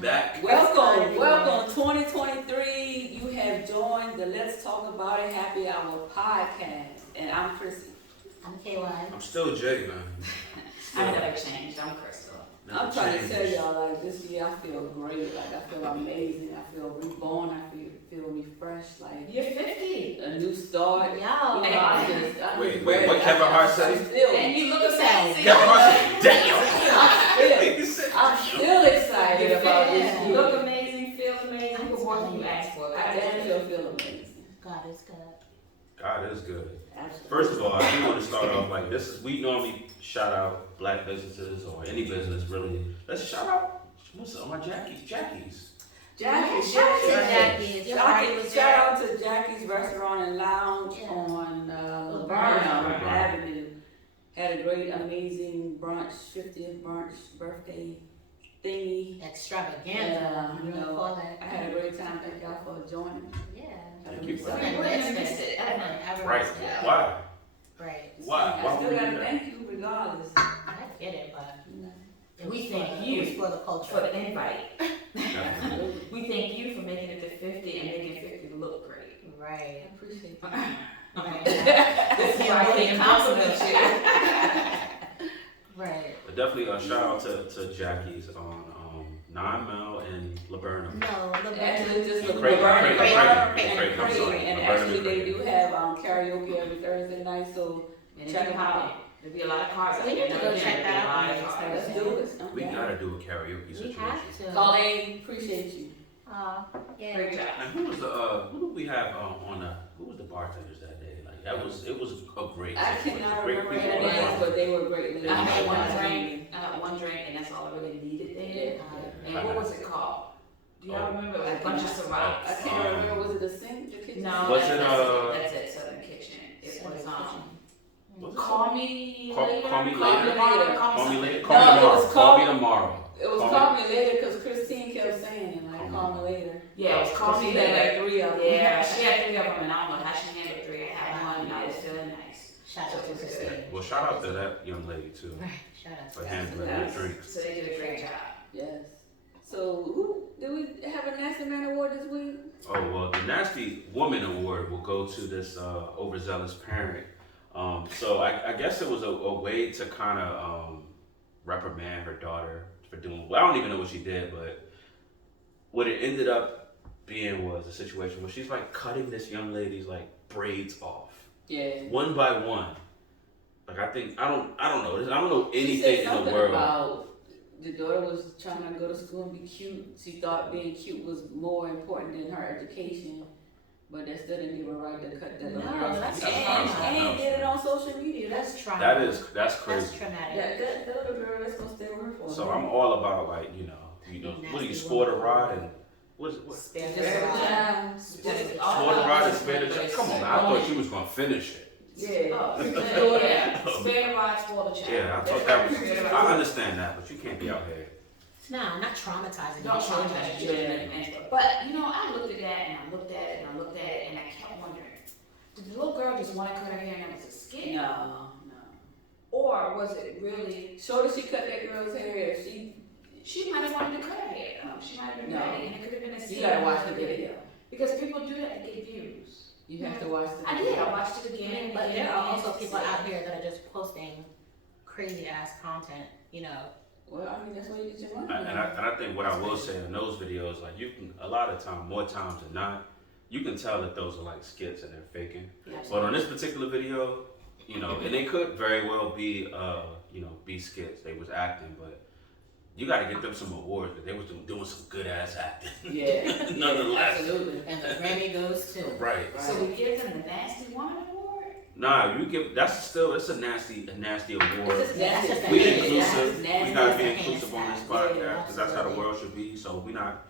Back. Welcome, 2023. You have joined the Let's Talk About It Happy Hour podcast, and I'm Chrissy. I'm KY. I'm still Jay, man. I never changed. I'm Crystal. I'm trying to tell y'all, like, this year I feel great, like, I feel amazing, I feel reborn, I feel refreshed, like, You're 50. a new start. Yo. I'm Wait, just what Kevin Hart said? And you look amazing. Kevin Hart said, I'm still excited about this You year. look amazing, feel amazing. What more can you ask for? I damn sure feel amazing. God is good. God is good. Absolutely. First of all, I do want to start off like this. We normally shout out black businesses or any business really. Let's shout out what's up, my Jackie's. Jackie, Shout out to Jackie's. Shout out to Jackie's Restaurant and Lounge on Laverne Avenue. Had a great, amazing brunch, 50th brunch birthday thingy. Extravaganza. You You know, call it. I had a great time. Thank y'all for joining. Yeah. Thank you for We wouldn't miss it. Ever. Right. Yeah. Why? Right. Why? I Why still would we gotta do that? thank you regardless. I get it, but You know. We it thank was you for the culture. for the invite. Absolutely. We thank you for making it to 50 and making 50 look great. I Right. appreciate that. Right. This is why I can't compliment you. Right. But definitely a shout out to Jackie's on 9 Mile and Laverna. No, the Actually, just And the Creighton, Laverne Creighton, and Creighton, I'm sorry. And Laverne actually, and they Creighton. do have karaoke every Thursday night, so And check check them out. out. There'll be a lot of cars out We there. need to go check that out next Cars. Let's Thursday. do it. I'm We down. gotta do a karaoke We situation. have to. Colleen, appreciate you. Yeah. Great job. Now, who was the who did we have on the who was the bartenders that day? Like it was a great. I situation. cannot Great remember people their on the names, bar. but they were great. I had one drink. I had one drink, and that's all I really needed there. And what was it called? Do y'all remember? It was a bunch of I Cirocs. can't remember. Was it the sink? The kitchen? No, Was that's it. Southern Kitchen. It was What's it Call Me Call- Later. Call Me Later. Call me later. No, Call me it tomorrow. was Call me called- tomorrow. It was Call Call Me Later because Christine kept saying it, like, Call Me. call me later. Yeah, it was Call Me She had Later. like 3 of them. Yeah, she had 3 of them, and I don't know how she handled 3. I had one, and I was feeling nice. Shout out to Christine. Well, shout out to that young lady too Right. Shout out to for her. handling Yes. the drinks. So they did a great job. Yes. So, who do we have a Nasty Man Award this week? Oh well, the Nasty Woman Award will go to this overzealous parent. So I guess it was a way to kind of reprimand her daughter for doing. Well, I don't even know what she did, but what it ended up being was a situation where she's like cutting this young lady's like braids off Yeah. one by one. Like I don't know. I don't know She anything said in the something world. about the daughter was trying to go to school and be cute. She thought being cute was more important than her education. But that still didn't give her right to cut that No, little girl. that's and did it on social media. That's trauma. That's That's crazy. traumatic. That little girl, that's gonna stay with her for a So minute. I'm all about like what do you sport a rod and what? Spare Just the a rod. Yeah. Just all Sport a about rod and this spare the is child. Come on, man. I thought she was gonna finish it. Yeah. Oh, yeah. Spare the rod, spoil the child. Yeah, I thought that was. I understand that, but you can't be out here. No, not traumatizing. Don't your children. traumatize your children. But, I looked at that, and I looked at it, and I looked at it, and I kept wondering, did the little girl just want to cut her hair and that was a skit? No. Or was it really, Shorty, she cut that girl's hair. If she might have wanted to cut her hair. She might have been No. ready, and it could have been a you skit. gotta watch the video. Because people do that to get views. You have to watch the I video. did, I watched it again and But again. there are and also again. people out here that are just posting crazy ass content, you know. Well, I mean, that's where you get your money. And I think what I will say in those videos, like you can a lot of time, more times than not, you can tell that those are like skits and they're faking. But on this particular video, and they could very well be be skits. They was acting, but you got to get them some awards because they was doing some good ass acting. Yeah. Nonetheless. Absolutely. And the Grammy goes to. Right. So we give them the Nasty Woman Award? Nah, it's a nasty award. It's just nasty. We It's inclusive. nasty. We gotta be Nasty. inclusive on this Yeah, podcast because that's how the absolutely. world should be. So we not,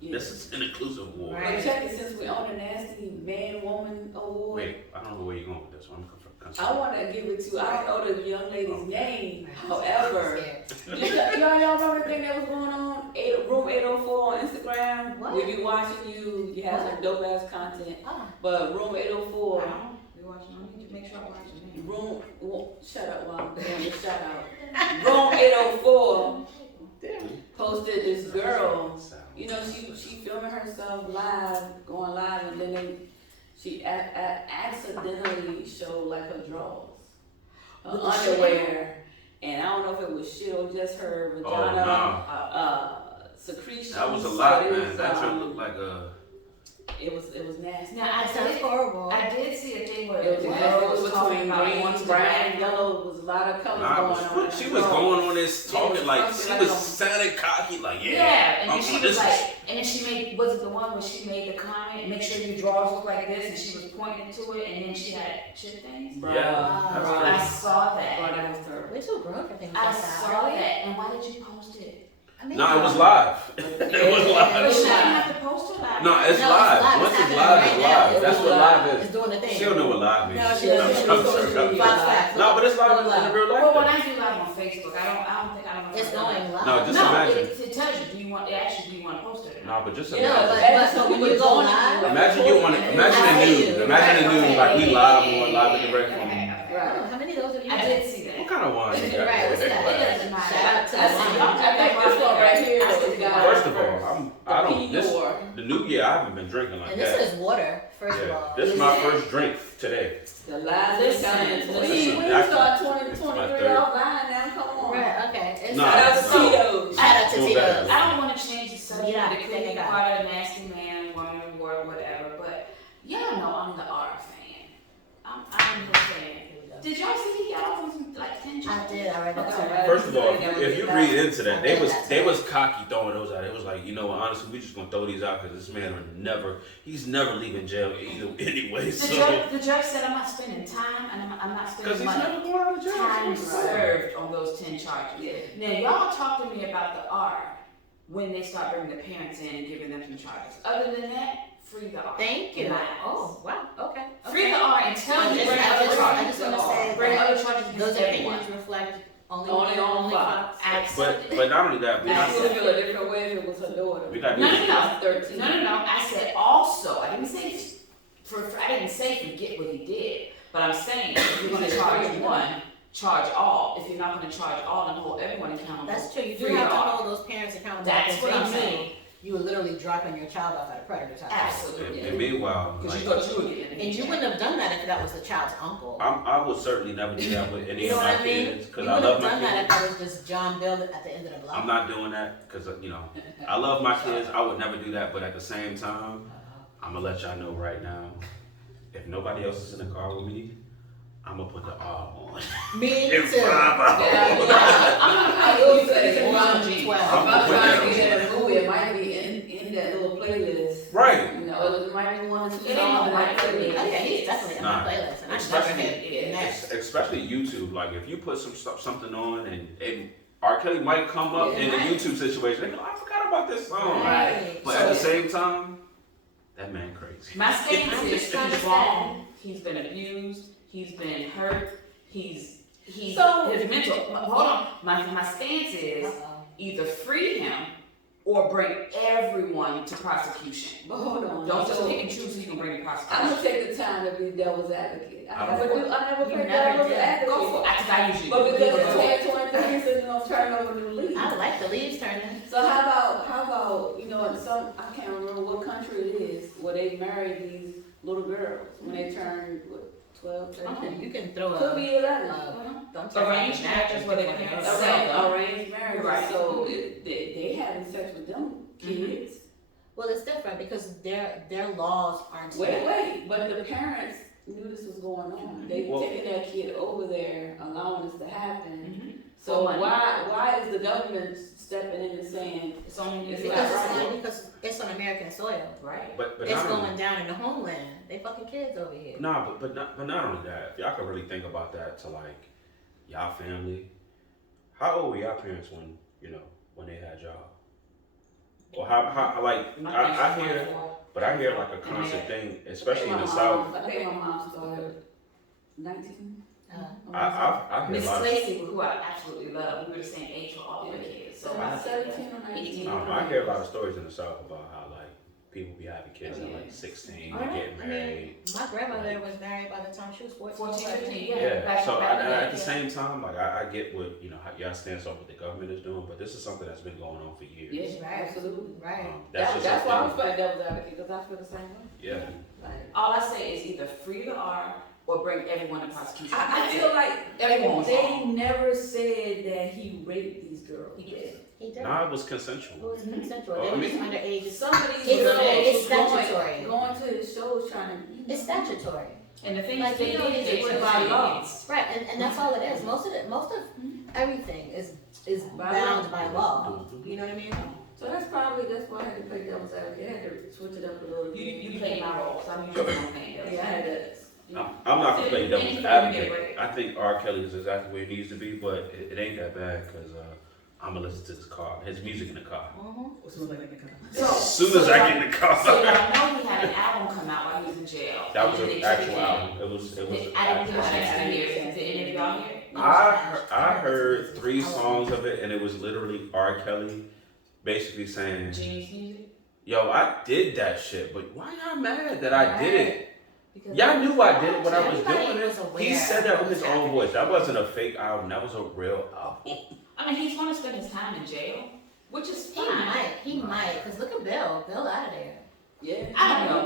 this is an inclusive award. Right. But check it, since we own a Nasty Man Woman Award, Wait, I don't know where you're going with this one. I'm confused. I want to give it to, I don't know the young lady's name, however, Yeah. y'all remember the thing that was going on? Room 804 on Instagram? What? We be watching you have some dope ass content, Oh, but Room 804, Wow. We watching, I need to make sure I'm watching. shut up while I'm doing the shout out. Room 804 posted this girl. You know, she filming herself live, going live, and then she accidentally showed like her drawers, her With the underwear, and I don't know if it was shit or just her vagina secretions. That was a lot, So it man. was, That should look like a. It was nasty. Now I Sounds did, horrible. I did see a thing where It was the a girl girl was talking between about green, wanting brown, to and yellow. Was a lot of colors Nah, going on. she was going on this It talking was like something she like was a- sounding cocky, like Yeah, and then I'm she on was this like, and then she made, was it the one where she made the comment, make sure your drawers look like this, and she was pointing to it, and then she had chip things? Bruh, Yeah, that's bruh. I saw Bruh, that. that was terrible. We're too grown for things I like that. saw that, and why did you post it? I mean, No, it was live. It was But live. she didn't have to post it live. No, it's No, live. it's Once it's happening live, right it's now. live. That's what live is. It's doing the thing. She don't know what live means. No, she I'm doesn't. sure. Fox Facts. No, but it's live in real life. Well, when though. I do live on Facebook, I don't know. It's going live. No, just No, imagine. it tells you, do you want to post it or No, not? but just No, imagine. but when you go live, Imagine you want to. Imagine the news. Imagine the news like we live on live at the break from. Right. how many of those have you I had? did see that. What kind of wine you got? Right, what's that? It doesn't matter. Shout out to I the see wine. y'all I think this one right here is got- First of all, I don't. This Pinot. the new year I haven't been drinking like And that. this is water, first of Yeah, all. this is my first drink today. The lies is coming. Listen, We listen, start it's my 2023 third. off line now. Come on. Right, okay. It's Nah, Shout out to no. Tito's. Shout out to Doing Tito's. better. I don't want to change the subject, Yeah, it could be yeah. part of a nasty man, woman, or whatever, but y'all know I'm the R fan. I'm the fan. Did y'all see he got off on some, like 10 I charges? did, I read that Okay. too. First of all, if you read into that, they was cocky throwing those out. It was like, you know what, honestly, we just gonna throw these out because this man he's never leaving jail either anyway. The So judge said I'm not spending time and I'm not because spending he's money. never going out of jail. Time That's what I'm saying. served on those 10 charges. Yeah. Now y'all talk to me about the R when they start bringing the parents in and giving them some charges. Other than that, free the R. Thank you. In my eyes. Oh, wow, okay. Free the R and tell me I bring just- other I charges. just wanna say Bring that other charges those against everyone. opinions reflect only On Fox. But not only that, we I got still feel a different way if it was her daughter. we got No, this. no, no. 13. No. I said also. I didn't say I didn't say forget what he did. But I'm saying if you're gonna charge one, charge all. If you're not gonna charge all and hold everyone accountable, That's true, you do free have to the R. hold those parents accountable. That's because what I'm they knew saying. You were literally dropping your child off at a predator's house. Absolutely. And meanwhile, Because like, you thought you were getting And you wouldn't have done that if that was the child's uncle. I would certainly never do that with any You know of what my I mean? kids You because would I have love my done that kids. if that was just John Bill at the end of the block. I'm not doing that because I love my kids. I would never do that, but at the same time, I'm gonna let y'all know right now. If nobody else is in the car with me, I'm gonna put the R on. Me And too. vibe out. I will say, if I'm I'm trying gonna to put get a movie, it might be in that little playlist. Right. You know, it might be one or two It ain't songs no in that right playlist. Oh yeah, he's definitely in Nah. my playlist, and I Especially- never hit next. Especially YouTube. Like if you put something on and R. Kelly might come up in the YouTube situation, they go, I forgot about this song. Right. But at the same time, that man crazy. My stance I'm is just trying to he's wrong. He's been abused. He's been hurt. He's So- his mental. Hold on. My stance is Uh-oh. either free him or bring everyone to prosecution. But hold on. Don't just So, pick and choose who you can bring to I'm prosecution. gonna take the time to be devil's advocate. I I never don't- play You never devil's did. advocate. Go for it. Because I usually But do. because Go it's for it. 2023, so you don't turn over new leaves. I like the leaves turning. So how about, you know, in some, I can't remember what country it is, where they marry these little girls when they turn, what, 12, 13? You can throw Could a. be 11. Arranged marriages where they parents sell. Arranged marriages, Right. so they having sex with them kids. Well, it's different because their laws aren't. Wait, but the parents knew this was going on. They Well- taking that kid over there, allowing this to happen. Mhm. So For money. why is the government stepping in and saying, It's only It's it's Because not it's, right. because it's on American soil. right. But It's not only- going down in the homeland. They fucking kids over here. Nah, but not only that. If y'all could really think about that to like y'all family. How old were y'all parents when they had y'all? Or how like I hear, but I hear like a constant thing, especially in the South. I think my mom started 19. I hear a Miss lot. Lacey, who I absolutely love, we were the same age for all the kids. So So I about 17 or 19. I hear a lot of stories in the South about how like people be having kids at like 16, I know. getting married. My grandmother was married by the time she was 14. 14, 15, Yeah. yeah. Back- So back I, then, at the yeah. same time, like I get what how y'all stance on what the government is doing, but this is something that's been going on for years. Yes, Right. absolutely. Right. That's That's why I was something- playing devil's advocate, because I feel the same way. Yeah. Like, All I say is either free the R or bring everyone to prosecution. I feel like Everyone was they wrong. never said that he raped these girls. He did. He did. Nah, it was It consensual. was consensual. Well, They I were just mean- underage. Some of these It's- girls it's was statutory. going to his shows trying to. It's statutory. And the thing Like, is, they you know, did, they it's took by by law. law. Right, and that's all it is. Most of everything is By bound law. by law. You know what I mean? So that's why I had to play devil's advocate. I had to switch it up a little bit. You played my role, so I'm usually not playing Yeah, I devil's had advocate. to. I'm not gonna play devil's Anything advocate. you get I think R. Kelly is exactly where he needs to be, but it ain't that bad because I'm gonna listen to his car, his music in the car. So, As soon as I get in the car. So y'all know he had an album come out while he was in jail. That was And an they actual took it album. It was. in. an I didn't actual get a album. chance to hear it. Did any of y'all hear it? I heard 3 songs of it, and it was literally R. Kelly, basically saying, Genie's music? "Yo, I did that shit, but why y'all mad that I did it? Because Y'all knew I did it when I was Everybody doing it." was aware He said that of with his what's own happening. voice. That wasn't a fake album. That was a real album. I mean, he's gonna spend his time in jail, which is He fine. might, because look at Bill. Bill out of there. Yeah. I don't know.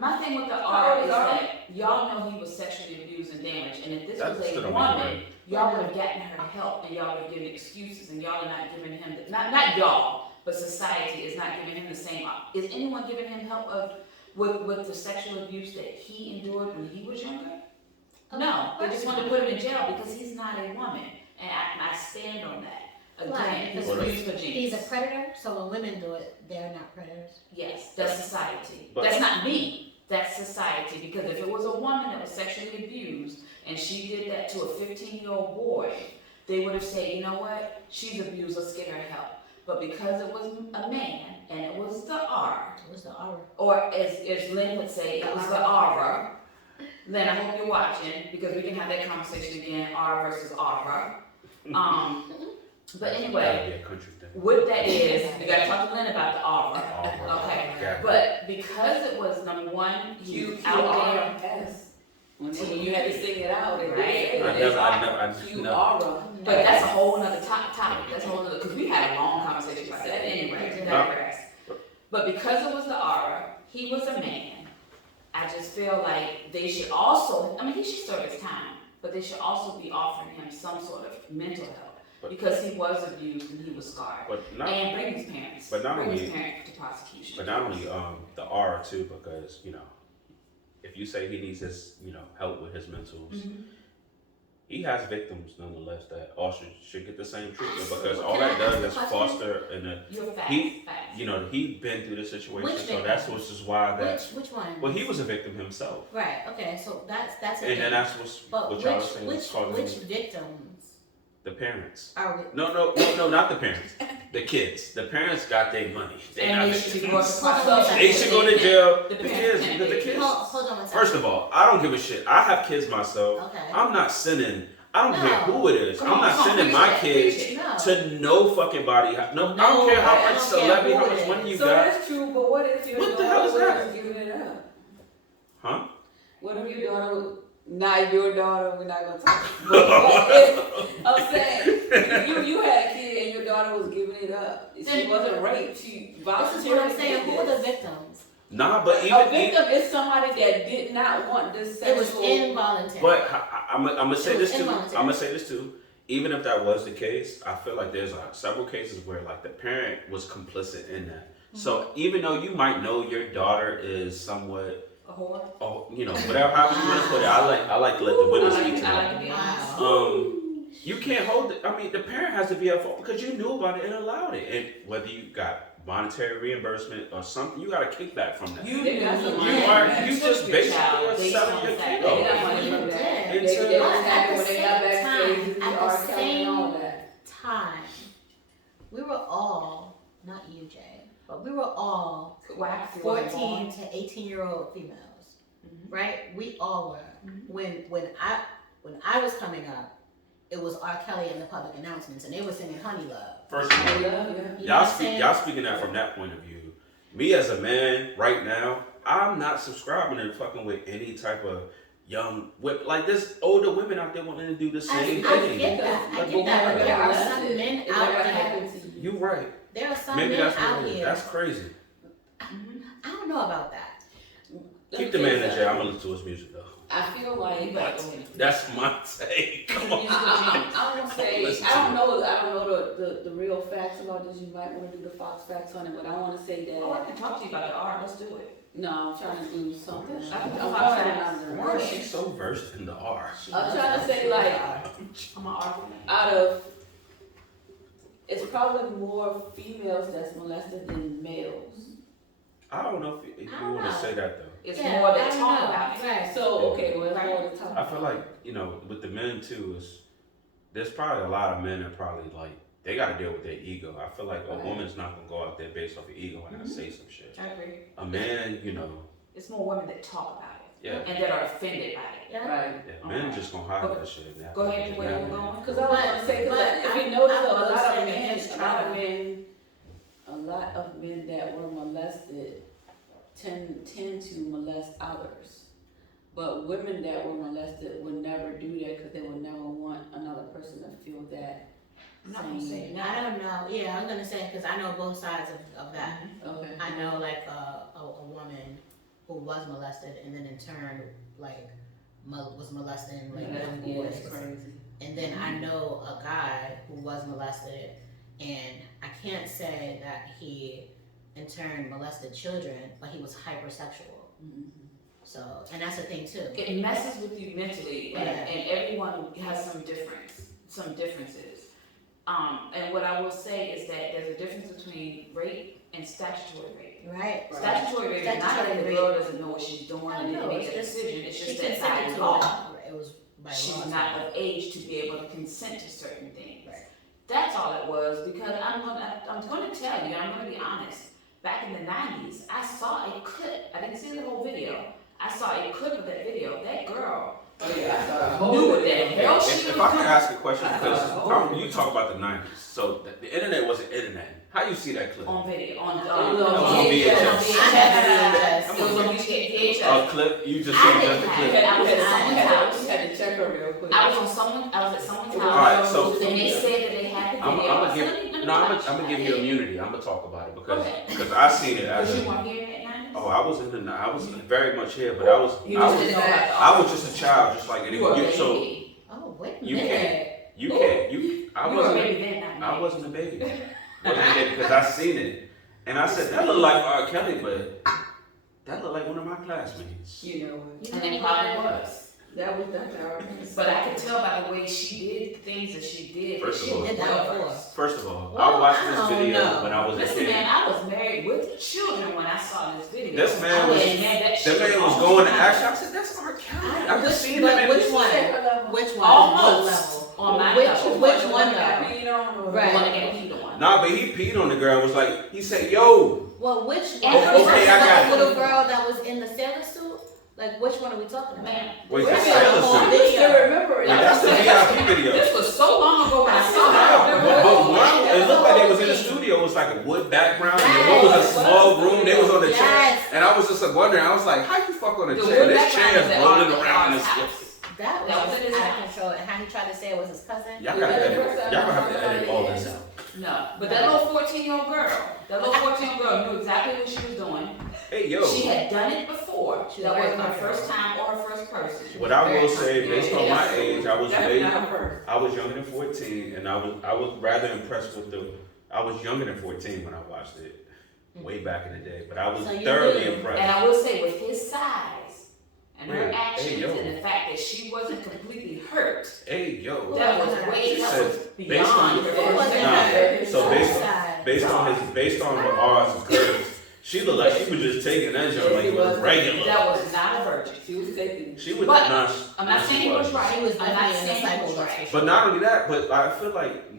My thing with the R is How old is that y'all know he was sexually abused and damaged, and if this That was still a don't woman, make it right. y'all would have gotten her help, and y'all would have given excuses, and y'all are not giving him not y'all, but society is not giving him the same. Is anyone giving him help with the sexual abuse that he endured when he was younger? No, they just want to put him in jail because he's not a woman, and I stand on that. Again, Right, he's because abused for He's genius. a predator, so when women do it, they're not predators. Yes, that's society. But- That's not me. That's society. Because if it was a woman that was sexually abused and she did that to a 15-year-old boy, they would have said, you know what? She's abused. Let's get her help. But because it was a man and it was the R, It was the aura. or as Lynn would say, it was the aura. Lynn, I hope you're watching because we can have that conversation again. R versus aura. But anyway. That'd be a country thing. What that is, you gotta talk to Lynn about the aura. Aura. Okay. Yeah. But because it was number one, he's out there. QRS. When you had to sing it out, they Right. did say I it. never- It's I never- QRS. But that's a whole nother topic. That's a whole nother, because we had a long conversation about that anyway. We digress. But because it was the aura, he was a man. I just feel like they should also, I mean, he should serve his time, but they should also be offering him some sort of mental help. Because he was abused and he was scarred. But not, And bring his parents. But not bring only- his parents to prosecution. but not only the R too, because if you say he needs his help with his mentals, Mhm. he has victims nonetheless that all should get the same treatment because all Can I that does ask a is question? foster and You're facts, he- facts. he's been through this situation, Which so that's victim? what's just why that. Which one? Well, he was a victim himself, Right. Okay. So that's a and thing. then that's what's But what y'all was saying was causing which victims the parents. are we? No, not the parents. The kids. The parents got their money. They And not they the should be kids. brought to Hold on a prosecution. second. They should go to jail. The The parents kids. and The they- kids. Hold on one second. First of all, I don't give a shit. I have kids myself. Okay. I'm not sending. I don't care No. who it is. Come I'm on, not come on, sending preach my it, kids preach it. No. to no fucking body. No, I don't care how I much don't celebrity, care how who much it money you So got. that's true, but what if your What the hell is daughter that? was giving it up? Huh? What if your daughter was, not your daughter, we're not gonna talk. But what if, I'm saying, you had a kid and your daughter was giving it up. She wasn't raped, she This is voluntarily what I'm saying. did Who are the this. victims? Nah, but A even. victim is somebody that did not want this It was sexual. involuntary. But I'm gonna say It was this too. I'm involuntary. gonna say this too. Even if that was the case, I feel like there's several cases where like the parent was complicit in that. So even though you might know your daughter is somewhat, A whore. whatever, however you want to put it, I like to let the witness speak to I that. like to be Wow. honest. You can't hold it. I mean, the parent has to be at fault because you knew about it and allowed it. And whether you got monetary reimbursement or something, you got a kickback from that. You They got some knew money. You are. You took just your basically child are based selling on your the fact kid. They that got money You from that. did. It's They a- was But happy at when the they got same backstage time, with at R. the Kelly and all same that. time, we were all, not you, Jay, but we were all Wax 14 to 18-year-old females, right? We all were. Mhm. When I was coming up, it was R. Kelly and the public announcements, and they were singing "Honey Love." First of all, Yeah. You know what y'all I'm saying? speaking that from that point of view me as a man right now, I'm not subscribing to fucking with any type of young whip. Like there's older women out there wanting to do the same I thing. get that. I Like, get that. But why? there are some men It out never there. happened to you. You right. There are some Maybe men that's out what it is. here. That's crazy. I don't know about that. Let Keep me the man tell in you jail. I'm something. gonna listen to his music though. I feel You like better go ahead. That's my take. Come on. I don't say Listen I to don't know the real facts about this. You might want to do the Fox facts on it, but I want to say that Oh, I can talk to you about it. All right, let's do it. no, I'm trying to do something. I I'm can going Fox in facts. another Why is direction. she so versed in the R? I'm trying to say like I'm an argument. out of it's probably more females that's molested than males. I don't know if you I don't want to know. say that though. It's Yeah, more I that don't talk know. about it. Right. So okay, well, it's more the topic. I feel like, with the men too, there's probably a lot of men that probably like, they got to deal with their ego. I feel like a Right. woman's not going to go out there based off of ego and not say some shit. I agree. A man, It's more women that talk about it yeah, and that are offended by it. Yeah. Right. yeah men just going to hide that shit. and Go act ahead like and where it's you were not. going. Because I was gonna say, But if I- you notice I though, will a lot say of that men, his a lot of men that were molested tend to molest others. But women that were molested would never do that because they would never want another person to feel that I'm not gonna say same. it now. I don't know. Yeah, I'm gonna say because I know both sides of that. Okay. I know like a woman who was molested and then in turn like was molesting like young Yeah, boys. that's crazy. And then I know a guy who was molested, and I can't say that he in turn molested children, but he was hypersexual. Mhm. So, and that's the thing too. It messes with you mentally, and, Yeah. and everyone has some differences. And what I will say is that there's a difference between rape and statutory rape. Right? Right. Statutory rape is not that Statutory the rape. girl doesn't know what she's doing and No, didn't make it's a just- decision, it's She just that by consented to law, it. It was by she's law. not of age to be able to consent to certain things. Right. That's all it was, because I'm gonna tell you, I'm gonna be honest. Back in the 90s, I saw a clip. I didn't see the whole video. I saw a clip of that video. That girl Oh yeah, I saw a whole knew what the hell she If was I can doing. ask a question, because Oh. you talk about the 90s, so the internet wasn't internet. How you see that clip? On video, on It was on VHS. I had It was on VHS. A clip? You just I see didn't just the have clip? it. I was at someone's house. You had to check her real quick. I was at someone's All right, house, so and they said that they had the I'm video. I gonna said, give "Let me no, I'm watch gonna give it." you immunity. I'm gonna talk about it Okay. because I seen it as Because you a. weren't here in the 90s? Oh, I was very much here, but I was I was just a child, just like You were a anyone. baby. So Oh, wait a You minute. you can't I You were a wasn't baby then, not I me. wasn't a baby. Wasn't a baby because I seen it, and I said that looked like R. Kelly, but that looked like one of my classmates. You know what? And it probably was. That was Dr. Arkin. But I could tell by the way she did things that she did. First of she all- did Did that well before. versed. First of all, Well, I watched I this don't video know. when I was a Listen, kid. man, I was married with children when I saw this video. This man I was- went, man, that That shit man was on going to time. action. I said, "That's R. Kelly." I just seen him But in which one? Which one? Almost. What level? On my Which level. which one though? The Right. one that got peed on. Nah, but he peed on the girl. Was like he said, "Yo." Well, which And one? her Was okay, it I got the it. little girl that was in the sailor suit? Like, which one are we talking about? Man, Wait, Where's the the sailor whole suit. video? I remember it. Like, that's the VIP video. this was so long ago when I saw Yeah, that. but one, it looked like they was in the studio. It was like a wood background. And one was a small room. They was on the chair, Yes. and I was just like wondering. I was like, "How you fuck on a The chair? wood This background chair is was at rolling our around." And house. it's- That was, That was in his out house. of control. And how he tried to say it was his cousin. Y'all gotta edit. Y'all gonna have to edit all this out. No, but that little 14-year-old girl, knew exactly what she was doing. Hey, yo. She had done it before. She was That very wasn't her comfortable. first time or her first person. What I will say, based on my Yeah. age, I was Definitely way, not first. I was younger than 14, and I was rather impressed with I was younger than 14 when I watched it, way back in the day. But I was So you thoroughly knew. impressed. And I will say, with his size and her Hey, actions yo. and the fact that she wasn't completely hurt, Hey, yo. that was She that said, was based on- beyond her It first wasn't Nah, time. her. so based Side. based on her R's and curves, she looked like she was just taking that joint like it was regular. That was not a virgin. She was taking. She was But not. I'm not saying he was right. She was I'm not definitely in the saying he cycle. was that's for right. sure. But not only that, but I feel like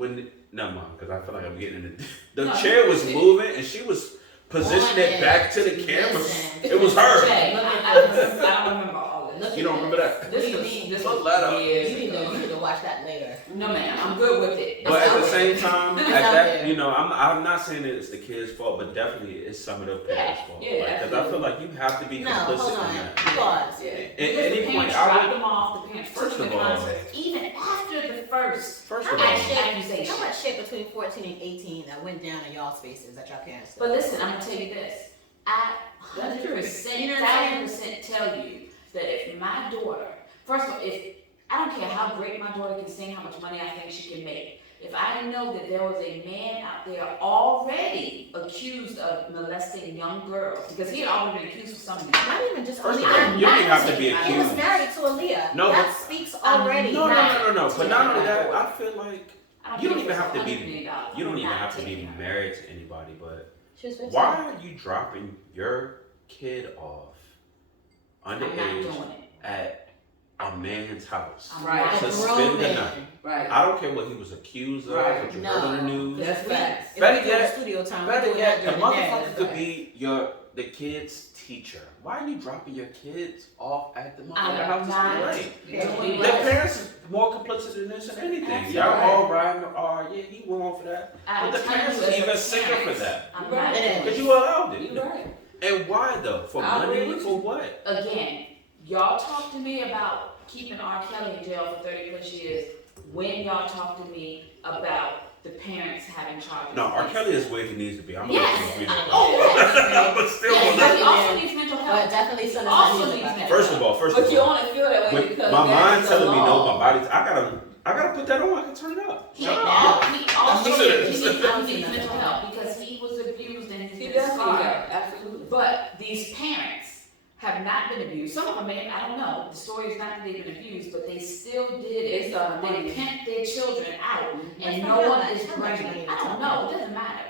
never mind, because I feel like I'm getting in the No, chair was it- moving and she was positioning it back to the camera. Listen. It was her. Jay, I don't remember all of Look You don't remember that? This You was, need- this Look was that up. years You need ago. to watch that later. No ma'am, I'm good with it. But at the out same time, It's at out that, there. you know, I'm not saying that it's the kids' fault, but definitely it's some of the parents' fault. yeah, Because I feel like you have to be No, complicit hold in on. that. Pause. Yeah. At Because any the point, parents I dropped would. them off, the parents First took of the all- concept, even after the first. First How of all, much shit, accusation. how much shit between 14 and 18 that went down in y'all's faces that y'all parents did? But listen, I'm gonna tell you this, I That's true. 100%, You know what I'm 1,000% tell you that if my daughter, first of all, if, I don't care how great my daughter can sing, how much money I think she can make, if I know that there was a man out there already accused of molesting young girls, because he had already been accused of something. Not even just First of Aaliyah. all, you don't even have to be He was accused. married to Aaliyah. No, that but- speaks already. No. Not- But not only that, I feel like I you don't care even if have it's to be. $100 million. You don't I'm even not have to be taking her. married to anybody, but She was 15. why are you dropping your kid off I'm not underage doing it. at a man's house? I'm Right. not To A spend grown the man. night. Right. I don't care what he was accused of, Right. what you heard on the news. That's facts. If Better we doing yet- studio time, we Better doing yet, that the during day, motherfucker that's could right. be the kid's teacher. Why are you dropping your kids off at the I'm motherfucker house to not spend the night? Yeah. The parents is more complicit in this than anything. Absolutely. Y'all all riding, oh yeah, he wrong for that. I'm But the telling parents you is as a even sicker for parent, that. I'm Right. not It doing is. Because it. you allowed it. You're right. And why though? For I agree money? with For you. what? Again, y'all talk to me about keeping R. Kelly in jail for 30 plus years when y'all talk to me about the parents having charges. No, R. against Kelly them. is where he needs to be. I'm Yes. not agreeing with Oh, that. yes. But still, Yes, gonna but let- he also needs mental But health. definitely send us Also some music needs about mental that. first But of you all, only feel that way with because my mind that's the telling me no, law. my body's. I gotta put that on. I can turn it up. Shut Right up. now. He also Listen. needs Listen. mental health because he was abused and He he's been does do scarred. that, absolutely. But these parents have not been abused. Some of them may, I don't know. The story is not that they've been abused, but they still did it. It's They money. pimped their children out, That's and not no how one much- is how much bringing. money I they don't talking know. about? It doesn't matter.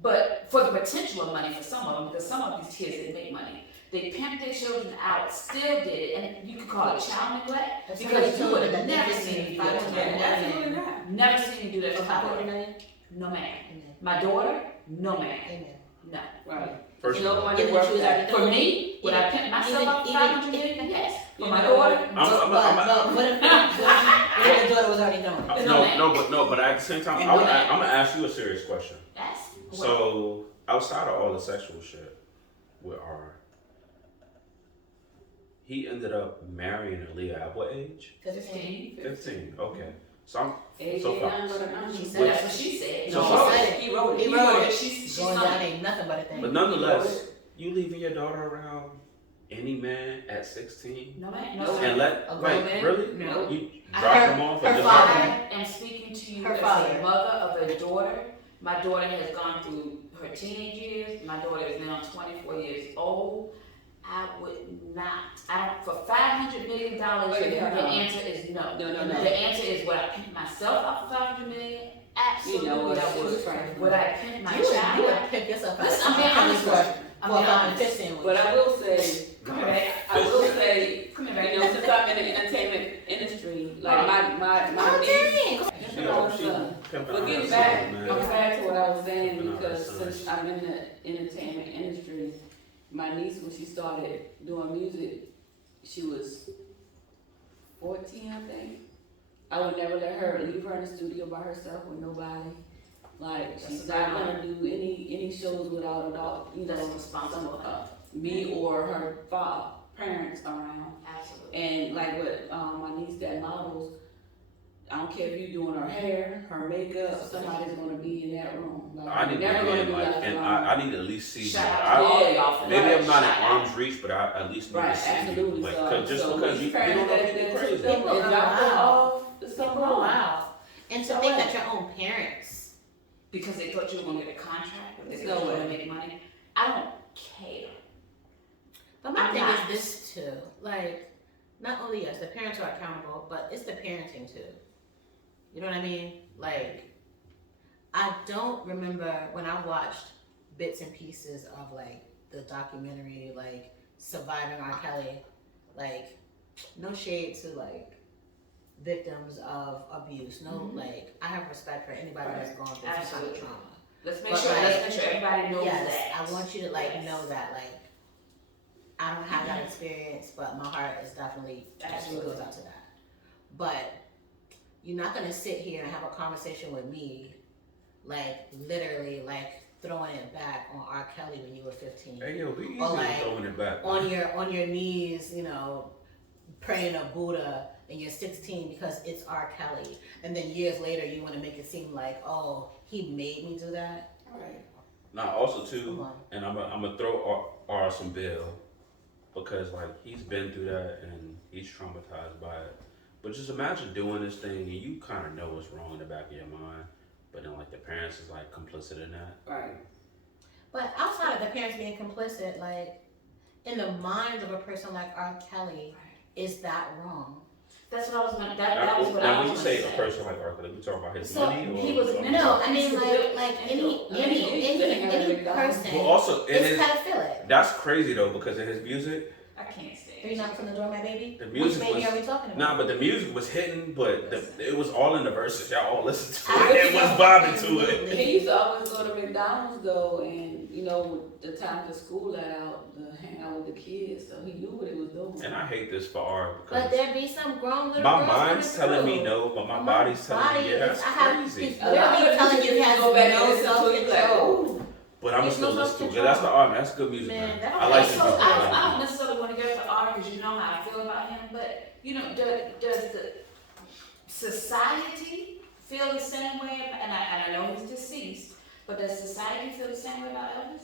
But for the potential of money for some of them, because some of these kids didn't make money, they pimped their children out, still did it, and you could call it child neglect If because somebody you told would me have that they never just seen me made do that to 500 my million. Absolutely not. Never seen me do that For to my 500 daughter. million? No ma'am. Amen. My daughter, no ma'am. Amen. No. Right. First You of know all, when Even they if work she was that. already For doing it. me, would I pimp myself Even- up for even- 500 million? Yes. For You my know daughter, what? But what if the daughter was already doing it? but at the same time, And I'm no, gonna ask you a serious question. yes. So outside of all the sexual shit with R, he ended up marrying Aaliyah at what age? 15. 15. Okay. So I'm AJ So far. Young, but I'm She just- said Well, that's what she said. So No, far. he said it. He wrote it. He wrote it. She's Going not. down ain't nothing but a thing. But nonetheless, you leaving your daughter around any man at 16 No, man. No, No, and let A grown wait man? really No. you I drop heard them off her and just father- let them- I am speaking to you Her as father. a mother of a daughter. My daughter has gone through her teenage years. My daughter is now 24 years old. I would not. I don't. For $500 million, Wait, the hold on. answer is no. No. The answer is would I pimp myself out for $500 million? Absolutely, You know what? I would. Right. Would I pimp my You would child? pick yourself out. Listen, I'm being honest with you. I'm being honest. But I will say, Come here, babe. I will say, Come here, you babe. know, since I'm in the entertainment industry, like my Oh, niece, dang. She- that's all I'm she saying. pimping But out getting her back, son, man. getting back to what I was saying, Pimping out her because son. since I'm in the entertainment industry, my niece, when she started doing music, she was 14, I think. I would never let her leave her in the studio by herself with nobody. Like, she's not gonna do any shows without a dog, you know, That's responsible. me or her parents around. Absolutely. And like what my niece that models, I don't care if you're doing her hair, her makeup, somebody's gonna be in that room. Like, I need to never be gonna in be like, left and alone. I need to at least see Shout that. out to all Yeah. y'all for Maybe that. I'm not Shout in out. arm's reach, but I at least need Right, to see you. absolutely. Like, So, just so because these you parents don't know that people took crazy. them People and are dropped them wild. off, it's People something are wrong. wild. And to So think what? that your own parents. Because they thought you were gonna get a contract, or they No thought you were way. gonna make money. I don't care. But my I'm thing not. is this too. Like, not only yes, the parents are accountable, but it's the parenting too. You know what I mean? Like, I don't remember when I watched bits and pieces of like the documentary, like Surviving R. Kelly. Like, no shade to like victims of abuse. No, like I have respect for anybody that's gone through some kind Absolutely. of trauma. Let's make But sure. like, Let's make sure everybody knows Yes, that. I want you to like Yes. know that like I don't have that experience, but my heart is definitely goes out to that. But you're not gonna sit here and have a conversation with me, like literally, like throwing it back on R. Kelly when you were 15. Hey yo, we easy Or like, throwing it back. on your knees, you know, praying to Buddha, and you're 16 because it's R. Kelly, and then years later you want to make it seem like, oh, he made me do that. Right. Now also Come too, on. and I'm gonna throw R some bill because like he's been through that and he's traumatized by it. But just imagine doing this thing and you kind of know what's wrong in the back of your mind, but then like the parents is like complicit in that. Right. But outside of the parents being complicit, like in the mind of a person like R. Kelly, is that wrong? That's what I was gonna, that was what Now I when was you gonna say say. a person like R. Kelly, we talking about his So, money or he was- something? No, I mean like any person Well, also in is his, pedophilic. that's crazy though because in his music, I can't stand 3 knocks on the door, my baby. the Which music baby was are we talking about? nah, but the music was hitting, but it was all in the verses. Y'all all listened to I it. It was vibing to it. He used to always go to McDonald's though, and you know, the time the school let out, to hang out with the kids, so he knew what he was doing. And I hate this for R But because there be some grown little my girls mind's coming telling me through. no, but my But body's telling me yeah. That's I have, crazy. It's A lot of literally the telling music you he has go back and no listen to it, like, self-control. But I'm There's still no listening to it. self-control. That's the R, man. That's good music, Man, man. that I don't like make his So music. I don't necessarily want to go to R because you know how I feel about him, but you know, does the society feel the same way? And I know he's deceased, but does society feel the same way about Elvis?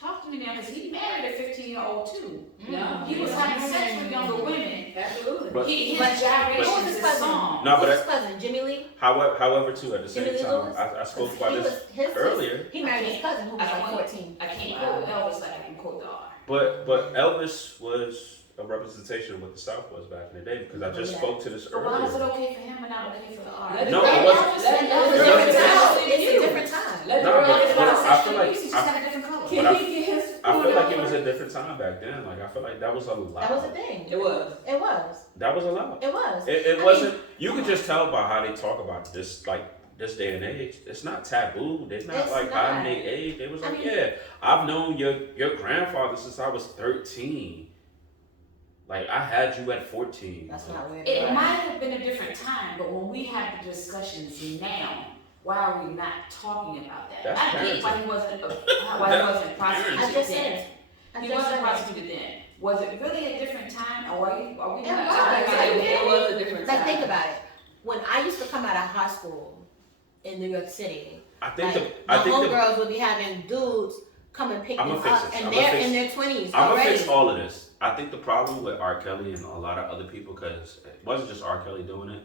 Talk to me now, because he married a 15-year-old too. No, He was having sex with younger women. Absolutely. But- His But- gyrations, Who was his his cousin? song. No, Who's but his cousin? Jimmy Lee? however, too, at the same Jimmy Lee time, Lewis? I spoke about He this was- his- earlier. He married his cousin who was like 14. I can't quote Elvis like I can quote the R. But Elvis was a representation of what the South was back in the day because I just Yeah. spoke to this But why is it earlier. okay for him and not okay for the R? Let No, the it girl- wasn't- let- It was a let- different It time. wasn't- It's a different time. Let the No, girl but get it out. I feel like he just had a different color. But Can he get his I food feel like out it was there? a different time back then. Like I feel like that was allowed. That was a thing. It was. It was. That was allowed. It was. It I wasn't. You could just tell by how they talk about this, like this day and age. It's not taboo. They're not It's like not. hiding their age. They was I like, mean- yeah, I've known your grandfather since I was 13. Like I had you at 14. That's not weird. It right? might have been a different time, but when we have the discussions now, why are we not talking about that? That's I get why parenting. he wasn't, I prosecuted just then. said. I He just wasn't said. prosecuted then. Was it really a different time, or are we It not was. talking It about it was a different time. Like, think about it. When I used to come out of high school in New York City, I think like, I my think the, homegirls would be having dudes come and pick I'ma them fix up, this. and I'ma they're fix- in their 20s I'm gonna already. fix all of this. I think the problem with R. Kelly and a lot of other people, because it wasn't just R. Kelly doing it.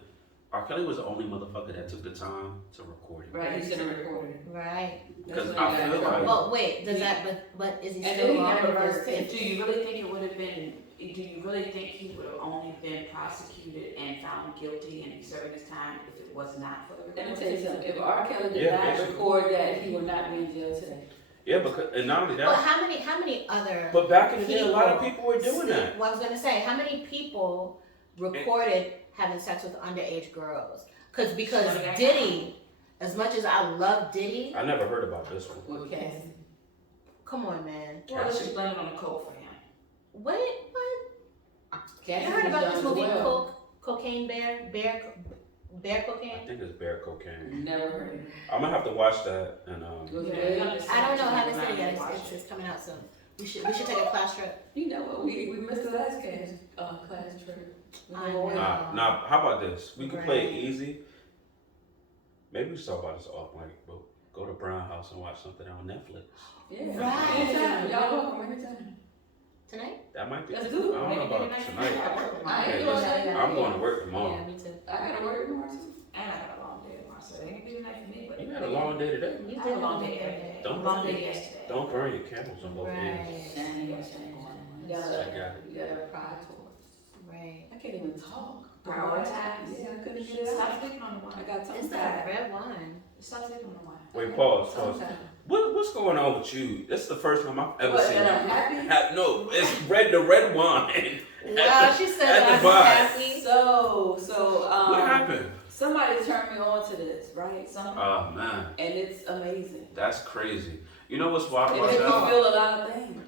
R. Kelly was the only motherfucker that took the time to record it. Right, he's gonna record it. Right. That's Because what I he feel got. like- But wait, does that? But is he And still then he wrong never because heard if- Do you really think it would have been, do you really think he would have only been prosecuted and found guilty and serving his time if it was not for the Let me recording? tell you something, if R. Kelly did Yeah, not basically. record that, he would not be in jail today. Yeah, because and not only But that, how many other? but back in the day, a lot of people people were doing that. Well, I was gonna say, how many people recorded having sex with underage girls? Because Diddy, as much as I love Diddy, I never heard about this one. With Cassie. come on, man. Well, let's just blame it on the coke for him. What? You Cassie heard was about done this as movie, well. Cocaine Bear? Bear I Cocaine? think it's bear cocaine. Never heard of it. I'm gonna have to watch that and It was Yeah, good. I'm just I don't know, I saying, haven't seen it yet. watch It's coming out soon. We should take a class trip. You know what, we missed the last class trip. We I never went. know. Nah, how about this? We can play it Right. easy. Maybe we should talk about this off mic, but go to Brown House and watch something on Netflix. Yeah, Right. anytime, y'all welcome anytime. Tonight? That might be. Let's do it. I don't know about Maybe tonight. I ain't Okay, going listen, to I'm going to work tomorrow. Yeah, me too. I gotta work tomorrow too. And I got a long day tomorrow, so it ain't gonna be night for me, but. You had a long day today. You I did had a long day every day. Don't Long burn day it. yesterday. Don't burn your candles on both ends. Right. Shane, you I got gotta, it. you gotta apply towards. Right. I can't even talk. Prioritize. Yeah, I couldn't get it Stop out. sleeping on the I wine. got tongue It's that tied. red wine. Stop sleeping on the wine. Wait, pause. Tongue tied. What's going on with you? This is the first time I've ever What, seen that I'm you. happy? No, it's the red wine. Wow, she said at the I'm bar. happy. So, What happened? somebody turned me on to this, right? Oh man, And it's amazing. that's crazy. You know what's wild It about makes me that? feel a lot of things.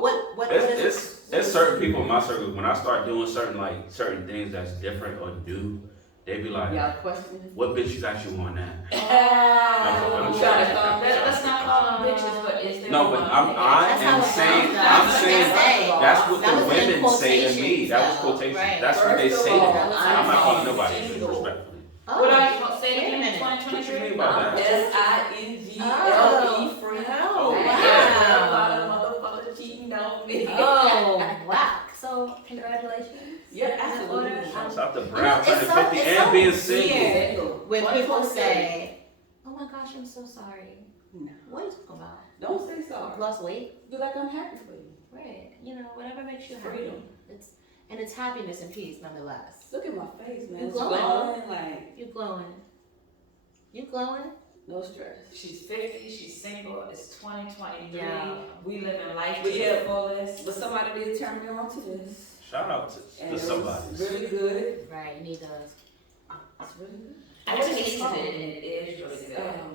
What is It's certain people in my circle, when I start doing certain things that's different or new, they be like, Y'all questioning? what bitch you got you on that? I'm trying to calm down. Let's not call them bitches, but is there No, but one I That's how am it saying, sounds, I'm though. saying, That's that's what That the was in women say to me, quotations, that was though. quotation, Right. that's what they First of say to all, me. I'm not calling I'm nobody single. disrespectfully. What are you gonna say Wait a again in minute. What you 2023? mean by that? SINGLE free. Oh, Yeah. wow. Motherfucker cheating on me. Oh, wow. So, congratulations. Yeah, absolutely. Shouts out to Brown It's turning so- 50 it's and so being single. weird when people 2023. say, oh my gosh, I'm so sorry. No. What are you talking about? Don't say sorry. Lost weight? Do like I'm happy for you. Right. You know, whatever makes you happy. Freedom. It's happiness and peace nonetheless. Look at my face, man. You It's glowing. glowing like You glowing. You glowing? no stress. She's 50, she's single, it's 2023. Yeah. We live in life But to yeah. the fullest. But somebody did turn me on to this. Shout out And to it somebody. was really good. Right, you need those. It's really good. I What just is it tasted called? it and it is really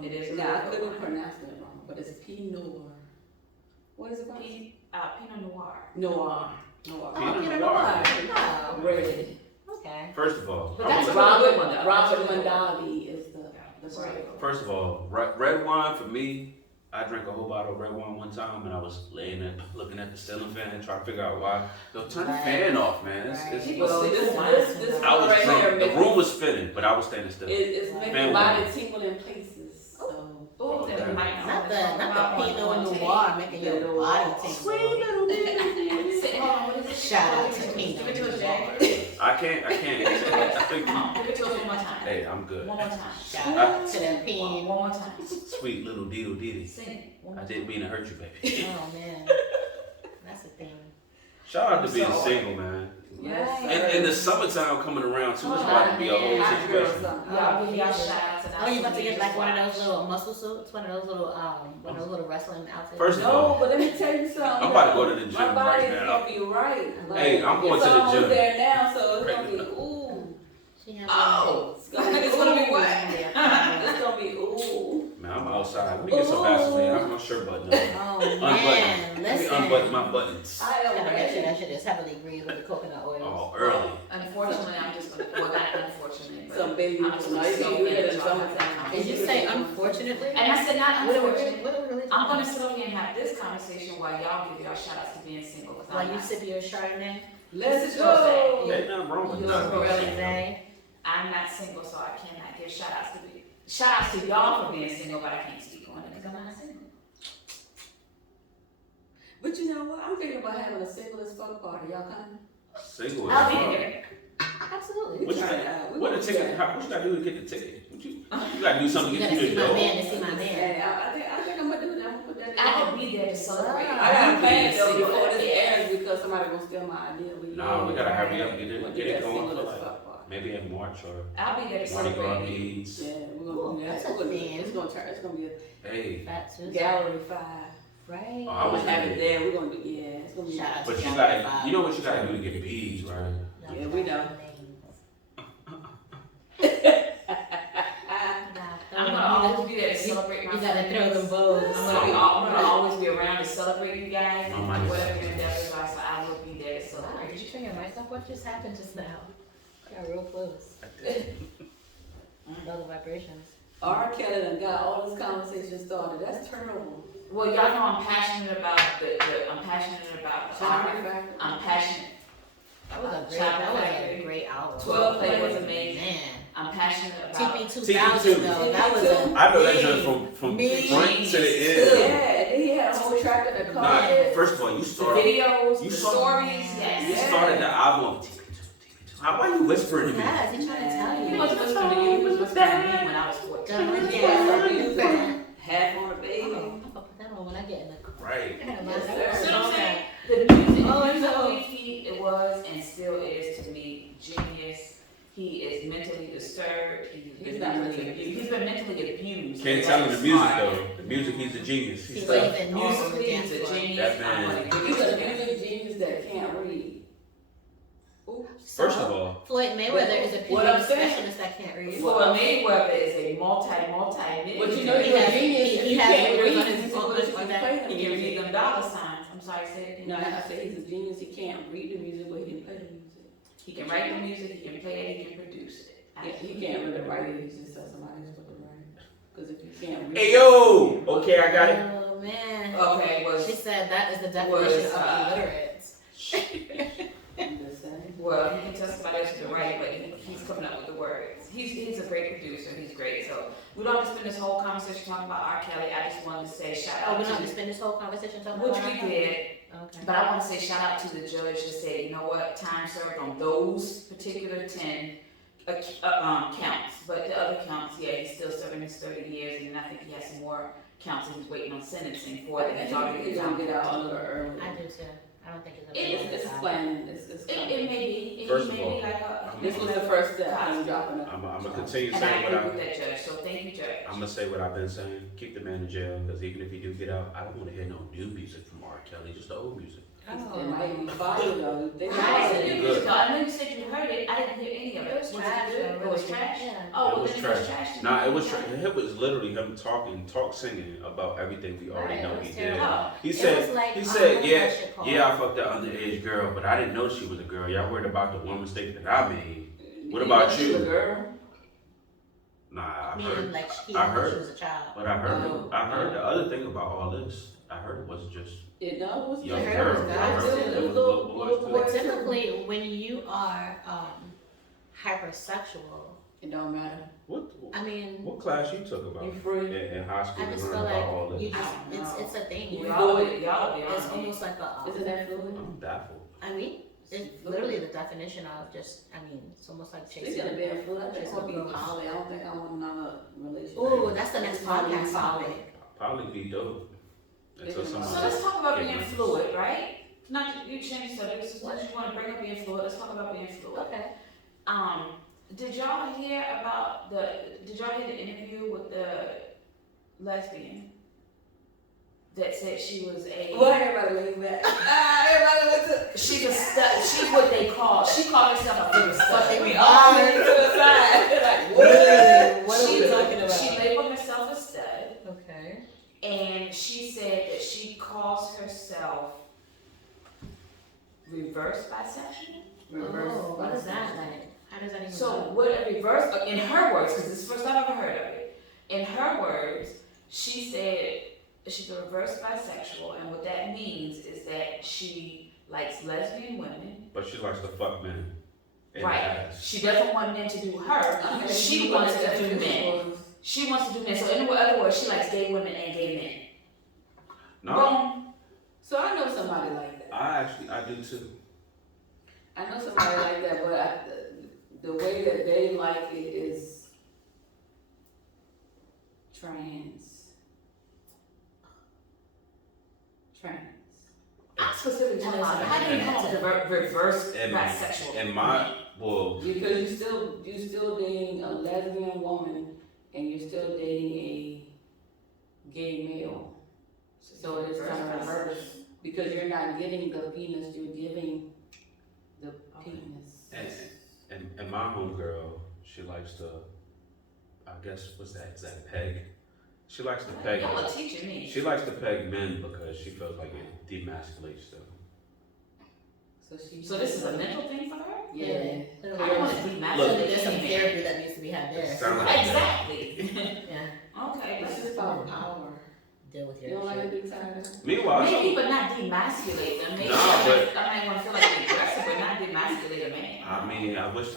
good. It is really Now I good. could be pronouncing it wrong, but it's Pinot Noir. What is it called? Pinot Noir. Noir. Noir. Pinot Pinot Noir. Oh, Red. okay. First of all, But that's I'm a gonna- really good one, though. Robert That's a good one. Mondavi is the brand. first of all, red wine for me, I drank a whole bottle of red wine one time and I was laying there looking at the ceiling fan and trying to figure out why. Yo, turn the Right. fan off, man. Right. It's, Well, this I was right here drunk. The makes room was spinning, but I was standing still. it's making Fan body wine. tingle in places. So Oh, then we might Not not. the Pinot Noir making your body tingle. Hold on, what is it? Shout out to Give Pinot it to us, Noir. Jay. I can't. Come on, give it to us one more time. Hey, I'm good. One more time. Shout out to them One peen. more time. Sweet little diddle diddy. Sing it. One I more didn't mean to hurt you, baby. Oh man, that's the thing. Shout out to being So- single, man. yes, Right. And the summertime coming around too, it's about to be a whole hot girl situation. summer. Y'all give y'all shout out to Oh, you about to get like one of those little muscle suits, one of those little wrestling outfits. First of all, No, but let me tell you something. I'm about to go to the gym My body right is now. gonna be right. Like, Hey, I'm going it's to the almost gym. there now, so it's Right gonna be now. ooh. She has Oh, It's gonna be It's gonna be ooh. what? It's gonna be ooh. Man, I'm outside. Let me get some Vaseline. I have my shirt button up. Oh Unbutton. man, Let me listen. unbutton my buttons. I am Gotta make sure ready. that shit is heavily greased with the coconut oil. Oh, early. Unfortunately, I'm just gonna, well, not unfortunately, but. Some baby, I'm just no, gonna you soak can do in it it in till I have summertime. that Did you say unfortunately? And I said not What are we unfortunately. really I'm talking gonna about? sit over here and have this conversation while y'all give y'all shout outs to being single. 'Cause While I'm you not. sip your Chardonnay, Let's This is go. Ain't nothing wrong with your that. rosé. I'm not single, so I cannot give shout outs to y'all for being single, but I can't speak on it because I'm not single. But you know what? I'm thinking about having a single as fuck party. Y'all coming? Single I'll as be fuck. there. Absolutely. What you trying got? out. We What the gonna ticket? do What you gotta do to get the ticket? You gotta do something You to gotta get see you to my go. man to see my man. Yeah, I think I'm gonna do that. I'm gonna put that in. I will be there to celebrate. I gotta plan it though Single. before this Yeah. airs because somebody gonna steal my idea. Nah, we gotta hurry up and We'll get do it that going single for as like fuck party. maybe in March or I'll be there to Mardi Gras celebrate. needs. Yeah, we're gonna Ooh, do that. that's a We're gonna- theme. It's gonna turn. It's gonna be Hey, Fat Tuesday. a gallery 5. Right. Oh, I was We're gonna have it thinking- there. We're gonna do. Yeah, it's gonna be. Shout out but to you Gallery gotta, Five. you know what you gotta do to get beads, right? Yeah, we know. I'm gonna always be there to celebrate my You gotta friends. throw them bows. I'm gonna always be around to celebrate you guys Oh, and my whatever your endeavors are, so I will be there to Wow, celebrate. did you turn your mic off? What just happened just now? Got real close. All the vibrations. R. Kelly done got all this conversation started. That's terrible. Well, y'all know I'm passionate about I'm passionate about art. I'm passionate. That was a great, Chocolate that was a Factory. great album. 12 Play was amazing. Man. I'm passionate about. TP 2000 though, that was a I know that big, joint from big front to the Yeah, end. and he had a whole track in the car. Nah, Yeah. first of all, you The started. videos, You the saw- stories, You yes. started the album. Why you whispering to me? Yes, he trying to tell He you. wasn't listening to you, he was listening to me when I was 14. Yeah. Half on a Oh, baby. I'm gonna put that on when I get in the car. Right. Yes, See sir. what I'm saying? The music, Oh, I musically, it was and still is to me genius. He is mentally disturbed. He's not mentally abused. He's been mentally abused. Can't tell him the music though. The music, he's a genius. He's He's like tough. even music Musically, dance he's a floor. genius. That man- I'm gonna He's give a it to him. music genius that can't read. First of all, Floyd Mayweather is a What I'm PhD saying- specialist that can't read. Floyd Mayweather is a multi But you know He he's a has- genius. he If you has can't words read, on his you phone can like that. play He can read them dollar signs. I'm sorry, say it again. No, I said he's a genius, he can't read the music, but he can play the music. He can write the music, he can play it, he can produce it. Yeah, he can't really write it, he just tells somebody else what to write. Cause if you can't read. Hey yo, okay, I got it. Oh man. Okay, She was, said that is the definition was, of illiterate. I'm just saying. well, he can tell somebody else to write, but he's coming up with the words. He's a great producer, he's great, so we don't have to spend this whole conversation talking about R. Kelly, I just wanted to say shout Oh, out we don't have to to, spend this whole conversation talking which about we that? did, Okay. but I wanna say shout out to the judge that said, you know what, time served on those particular 10 counts, but the other counts, yeah, he's still serving his 30 years, and I think he has some more counts that he's waiting on sentencing for that he's already He's gonna get out a little early. I do too. I don't think it's It's planning, it's It coming. may be, it First of may all, be like a. This was the first step, I'm dropping it. I'm gonna continue And I saying what agree with I. that judge, so thank you, judge. I'm gonna say what I've been saying. Keep the man in jail, because even if he do get out, I don't want to hear no new music from R. Kelly, just the old music. It might be fire though, they I might didn't say. hear Good. music, though. I know you said you heard it, I didn't hear any of it. It was trash. good? It was trash? Yeah. Oh, It well, was then trash. it was trash. Nah, it was it was literally him singing about everything we already Right, know it was he did. terrible. He It said, was like, he said, what yeah, that shit called? yeah, I fucked that underage girl, but I didn't know she was a girl. Y'all worried about the one mistake that I made. What about She was a you? girl? Nah, I Meaning heard, like she I heard. she was a child. but I heard, Oh. I heard the other thing about all this. I heard it wasn't just It no, it was. young I heard it was girls. I guys heard too. it was little boys But too. typically, when you are hypersexual, It don't matter. I mean, What class you took about You it? free. In high school, I you just learned feel about all like this. you just I don't know. it's a thing. You Y'all, know, y'all, It's almost like a. Isn't that fluid? I'm baffled. I mean, it's literally the definition of just. I mean, it's almost like chasing. Speaking of being fluid, I think chasing I'll be girls. poly. I don't think I want another relationship. Ooh, that's the next It's poly, podcast poly. topic. Probably be dope. Until So somebody. So let's talk about being Yeah. fluid, right? Not, you changed subjects, since you wanna bring up being fluid, let's talk about being fluid. Okay. Did y'all hear the interview with the lesbian that said she was Why everybody lean back? Everybody went to. she's what they call, she called herself a big stud. We all went to the side. Like, what? What are we talking about? She labeled herself a stud, Okay. and she said that she calls herself reverse bisexual. Oh, what is that like? How does that even So work? what a reverse, in her words, because this is the first time I've ever heard of it. In her words, she said she's a reverse bisexual, and what that means is that she likes lesbian women. But she likes to fuck men. in the Right. ass. She doesn't want men to do her. She wants to do men. She wants to do men. So in other words, she likes gay women and gay men. No, Boom. So I know somebody like that. I do too. I know somebody like that, but the way that they like it is trans. I'm specifically talking about how do you come up with a reverse And- bisexual? And my, well, Because you still dating a lesbian woman and you're still dating a gay male. So it's kind of reverse, because you're not getting the penis, you're giving the penis. and my homegirl, she likes to, I guess, what's that, is that peg? She likes to peg, Y'all are teaching me. she likes to peg men because she feels like it demasculates them. So this is a mental thing for her? Yeah. I don't Literally, want to there's demasculate some any man. therapy that needs to be had there. Sound like- Exactly. Yeah. Okay. This is about power. Deal with You your don't like to shit. be tired of? Meanwhile, Maybe, but not demasculate them. Maybe Nah, I might want to feel like aggressive, but not demasculate a man. I mean, I wish,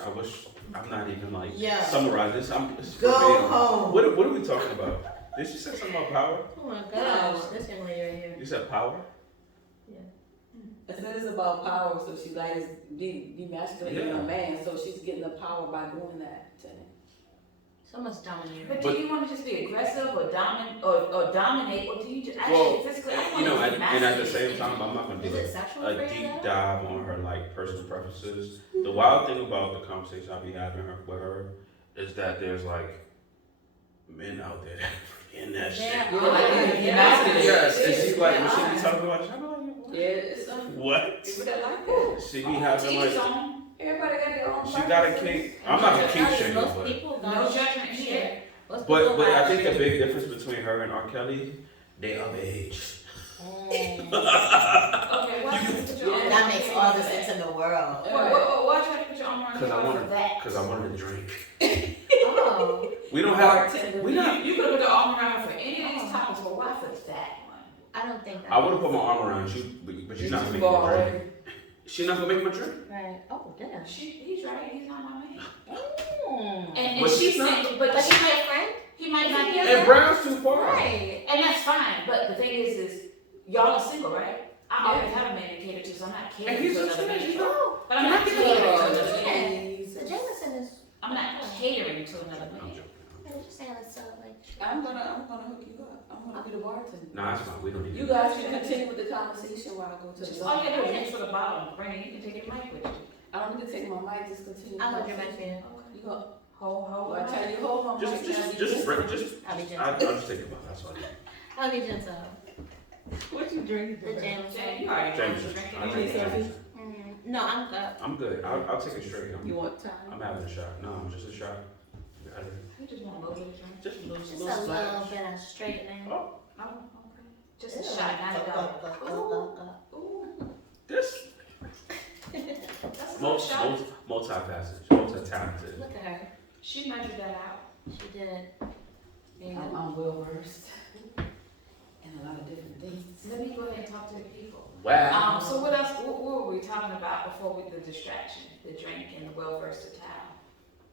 I'm not even like Yeah. summarize this. I'm just Go verbatim. home. What are we talking about? Did she say something about power? Oh my gosh, this young lady right here. You said power? I said it's about power, so she likes demasculating Yeah. a man, so she's getting the power by doing that to him. So much dominating. But But- do you want to just be aggressive or dominate, or dominate, or do you just actually Well, physically? I You know, want to and at the same time, I'm not gonna Is do it a sexual a for you deep though? dive on her like personal preferences. The wild thing about the conversation I be having with her is that there's like men out there in that shit. Yeah, Yeah, like, demasculate. Yes, and she's like, Yeah. when she be talking about it, I'm like, Yeah, it's some what? people that like that. She be having Teach his like, own. Everybody got their own she got a preferences. kink. I'm not gonna kink shame her, Most but people No don't. judgment here. Most but people I have- think the big difference between her and R. Kelly, they of age. Okay, why you put your arm That around makes her? all the sense in the world. Why try to put your arm around Cause I her wanted, for that? cause I wanted to drink. Oh, We don't have. Bartender. We not. You could have put your arm around her for any of these topics, but why for that one? I don't think that. I would have put my arm around you, but you're not gonna make me drink. She's not gonna make me drink. Right. Oh, damn. He's right, he's not my man. Mm. And But she's she's not- saying, but But she he's might, your friend? he might not be. And Brown's too far. Right. And that's fine, but the thing is y'all are single, right? I already have a man to cater to, so I'm not And catering he's to a another trash. man. Oh, But I'm not catering to another man. yeah. The Jameson is. I'm not catering to another I'm man. joking. I was just saying it's so like. I'm gonna hook you up. I'm gonna be the bartender. Nah, that's fine. We don't need. You guys can continue with the conversation while I go to Just the. all you gotta do is reach for the bottle and bring it, you can take your mic with you. I don't need to take my mic. Just continue. I love your mic, man. You go. Hold. I tell you, hold my mic. Just bring. I'll be I'll gentle. just take it back. That's all. I'll be gentle. What you drinking? The Jameson. Jay, you already know Jameson. you're drinking. I You drink need something? Jameson. No, I'm good. I'm good. I'll take it straight. You want time? I'm having a shot. No, just a shot. Got it. You just want a little bit of drink. Just a little, Just a little little splash. bit of straightening. Oh, Oh, okay. Just a shot, not a dollar. Ooh, this that's a little shot. multi-faceted, multi-talented. Look at her. She measured that out. She did. I'm well versed in a lot of different things. Let me go ahead and talk to the people. Wow. So what else, what were we talking about before with the distraction? The drink and the well-versed towel?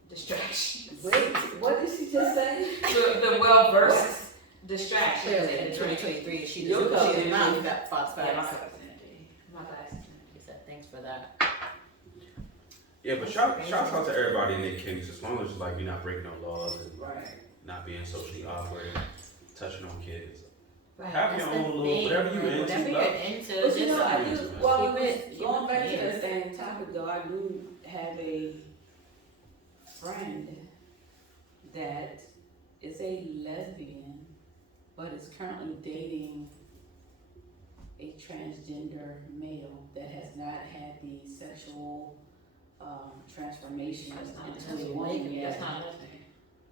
Distraction. Wait, what did she just say? The well-versed distraction. Clearly, in The drink. 2023, she Your is cup is not empty. got Fox Yeah, my Facts. cup is empty. My glass is empty. She said, thanks for that. Yeah, but shouts out to everybody in their kinks, as long as like you're not breaking no laws and Right. not being socially awkward, touching on kids. Right. Have that's your the own little- thing, whatever you like, into, Whatever love. you're into, But you just know, I keep do, it- while we keep it- was keep going it back to clear. the same topic though, I do have a friend that is a lesbian, but is currently dating a transgender male that has not had the sexual transformation That's not into a lesbian. woman yet. That's not a lesbian.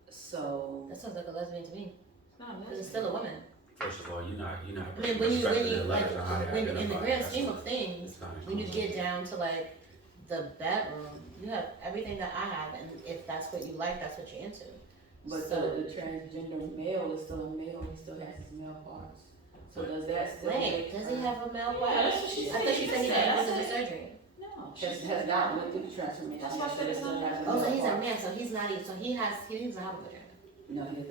So, That sounds like a lesbian to me. It's not a Because lesbian. it's still a woman. First of all, you're not I mean, when you, respecting their like, letters and how they when, in the identify. grand That's scheme what- of things, it's not when you inclusive. get down to like the bedroom, you have everything that I have, and if that's what you like, that's what you're into. but So- the transgender male is still a male, he still has his male parts. So does that still Wait, make does her- he have a male Yeah, body? that's what she I said. thought she said he had That's the it. surgery. No. Has not went through the transformation. That's why I said it's Still not- has the Oh, so male he's a parts. man, so he's not even, so he doesn't have a vagina. No, he does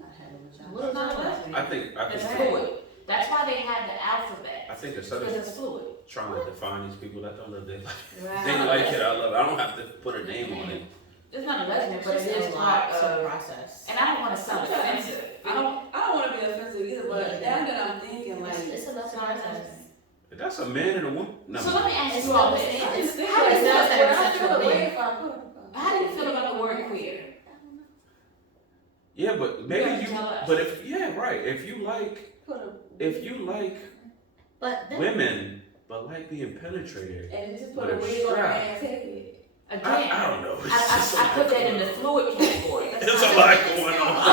not have a vagina. What It's not a about lesbian. It's I fluid. That's why they had the alphabet. think instead Because of it's fluid. trying to define these people that don't live their life, Right. they like it, I love it. I don't have to put a name on it. It's not a lesbian, but it It's is just a part lot to of, process. and I don't wanna sound offensive. I don't wanna be offensive either, but now that I'm thinking like. It's a lot to process. That's a man and a woman. No. So let me ask It's you all not the this. same. I just think How like does that's that what I sexual feel the way being? if I put. How do you feel about the word queer? Yeah, but You maybe have to you. tell us. But if yeah, right. If you like But then, women, but like being penetrated, And just With put a a wig on a strap. man's head. Again, I don't know. It's just I put that in the fluid category. There's a lot going on.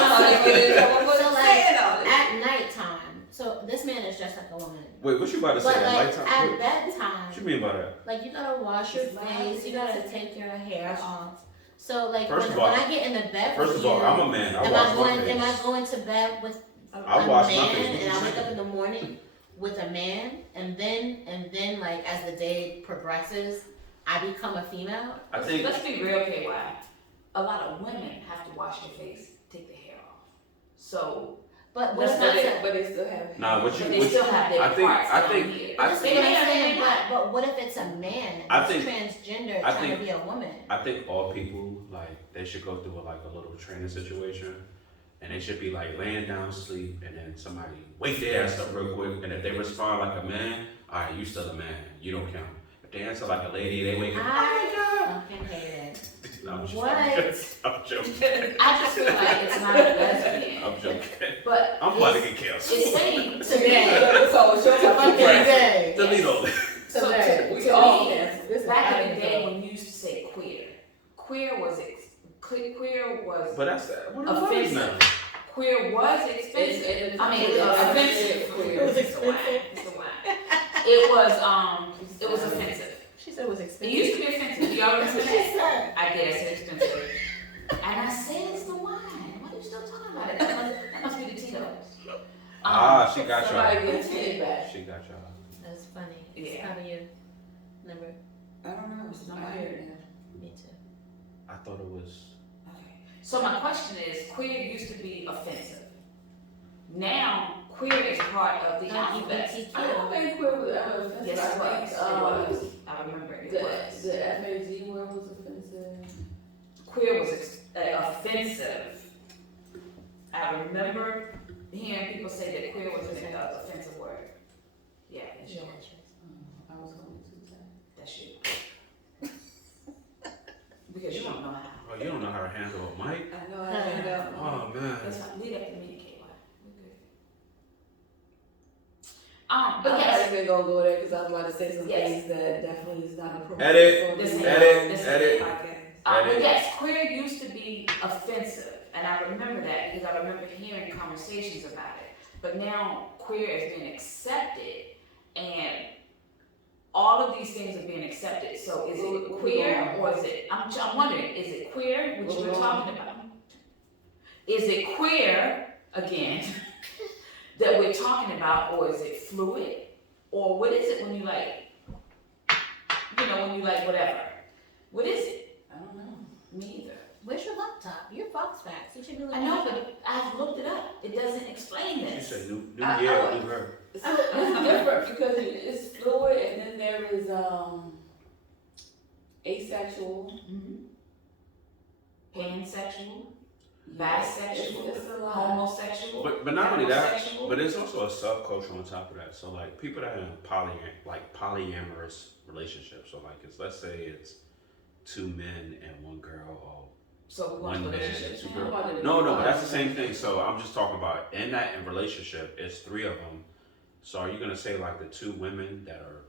So, like, at nighttime, so this man is dressed like a woman. Wait, what you about to say? But At like nighttime? at bedtime, What you mean by that? like you gotta wash your It's my face, you gotta identity. take your hair off. So like First when, of all- when I get in the bed First with of all, you, I'm a man. I am wash I my going face. am I going to bed with a I wash my man face. and I wake up in the morning with a man and then like as the day progresses, I become a female? I think Let's be real, KY. A lot of women have to wash their face, take their hair off. So, But Let's what's not not say- to But they still have. Nah, what but you they what still have their I think- parts I down think- here. I That's think- what I'm They may or saying, may not. but what if it's a man I that's think- transgender I trying think- to be a woman? I think all people like they should go through like a little training situation, and they should be like laying down asleep, and then somebody wake their ass up real quick, and if they respond like a man, all right, you still a man, you don't count. If they answer like a lady, they wake up. I fucking hate it. No, I'm just What? I'm joking. I just feel like it's not a lesbian. I'm joking. But I'm about to it's, get canceled. it's saying to me, Today. So it's your Fucking turn. day. Delete all that. so Today. We to all me, cancel. This is back out in of the the day door. when you used to say queer was But that's what it was Offensive. now. queer was expensive. I mean, It was offensive. queer. It was It's a wine. expensive. It's a wine. It was offensive. She said it was It expensive. used to be offensive. Y'all remember She that? said. I did. I said expensive. And I said it's the wine. What are you still talking about it? That must be the Tito's. She got Somebody y'all. gets it back. She got y'all. That's funny. Yeah. How do you? Never. I don't know, it's not here now. Me too. I thought it was. So my question is, queer used to be offensive. Now, queer is part of the alphabet. I don't think queer was ever offensive. Yes, it I was. think, It was. I remember it the was. FAG word was offensive. Queer was offensive. I remember hearing people say that queer was an offensive word. Yeah, that's Yeah. yours. I was going to say. That's you. Because you don't know how. Oh, you don't know how to handle a mic. I know I ended up. Oh man. That's fine. Lead up to me, KY. We're good. But But yes. yes. I'm not gonna go there because I'm about to say some Yes. things that definitely is not appropriate. Edit. for This the, is- Edit. this is Edit. podcast. But yes, queer used to be offensive, and I remember that because I remember hearing conversations about it. But now queer is being accepted, and all of these things are being accepted. So is it What queer we or is it? I'm wondering, is it queer, which What you we were going? talking about? Is it queer again that we're talking about, or is it fluid, or what is it when you like? You know, when you like whatever. What is it? I don't know. Me either. Where's your laptop? Your Fox Facts. You should be looking. I know, but I've looked it up. It doesn't explain She this. said new I- year, I- new her. It's different because it's fluid and then there is asexual. Mhm. Pansexual, It's bisexual, a lot. homosexual. But not only that, heterosexual. but it's also a subculture on top of that. So like people that are in polyamorous relationships. So like let's say it's 2 men and 1 girl, or So we want one man and relationships 2 now. girls. No, but that's the same thing. So I'm just talking about in relationship, it's 3 of them. So are you gonna say like the 2 women that are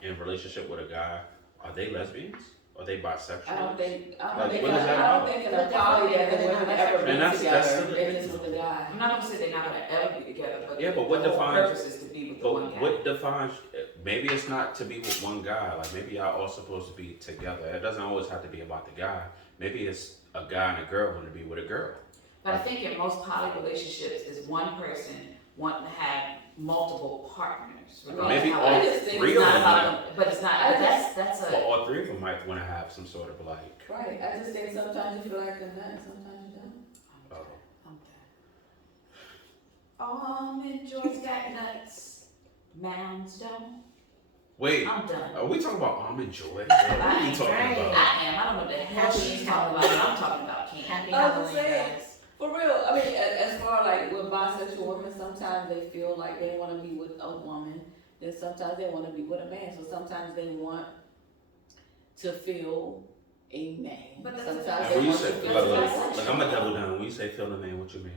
in relationship with a guy, are they lesbians? Are they bisexual? I don't think Like, in what is that about? a poly that the women ever And been that's together. the- They just with the guy. I'm not gonna say they're not gonna ever be together, but Yeah, but what the whole defines- purpose is to be with the But one guy. what defines? Maybe it's not to be with one guy. Like maybe y'all all supposed to be together. It doesn't always have to be about the guy. Maybe it's a guy and a girl want to be with a girl. But I think in most poly relationships is one person wanting to have multiple partners. regardless Maybe how- all I just think 3 It's of not them. about, but it's not. I But that's Well, a. all 3 of them might want to have some sort of like. Right. I just think sometimes you feel like a nut and sometimes you don't. Oh. I'm done. Almond Joy's got nuts. Mounds don't. Wait, I'm done. are we talking about Almond Joy? What are we talking Right. about? I am. I don't know what the hell she's talking about. I'm talking about candy. Happy I was Halloween, saying- guys. For real, I mean, as far like with bisexual women, sometimes they feel like they want to be with a woman, then sometimes they want to be with a man. So sometimes they want to feel a man. But that's Sometimes And they when you want say, to look, feel look, I'm gonna double down. When you say feel the man, what you mean?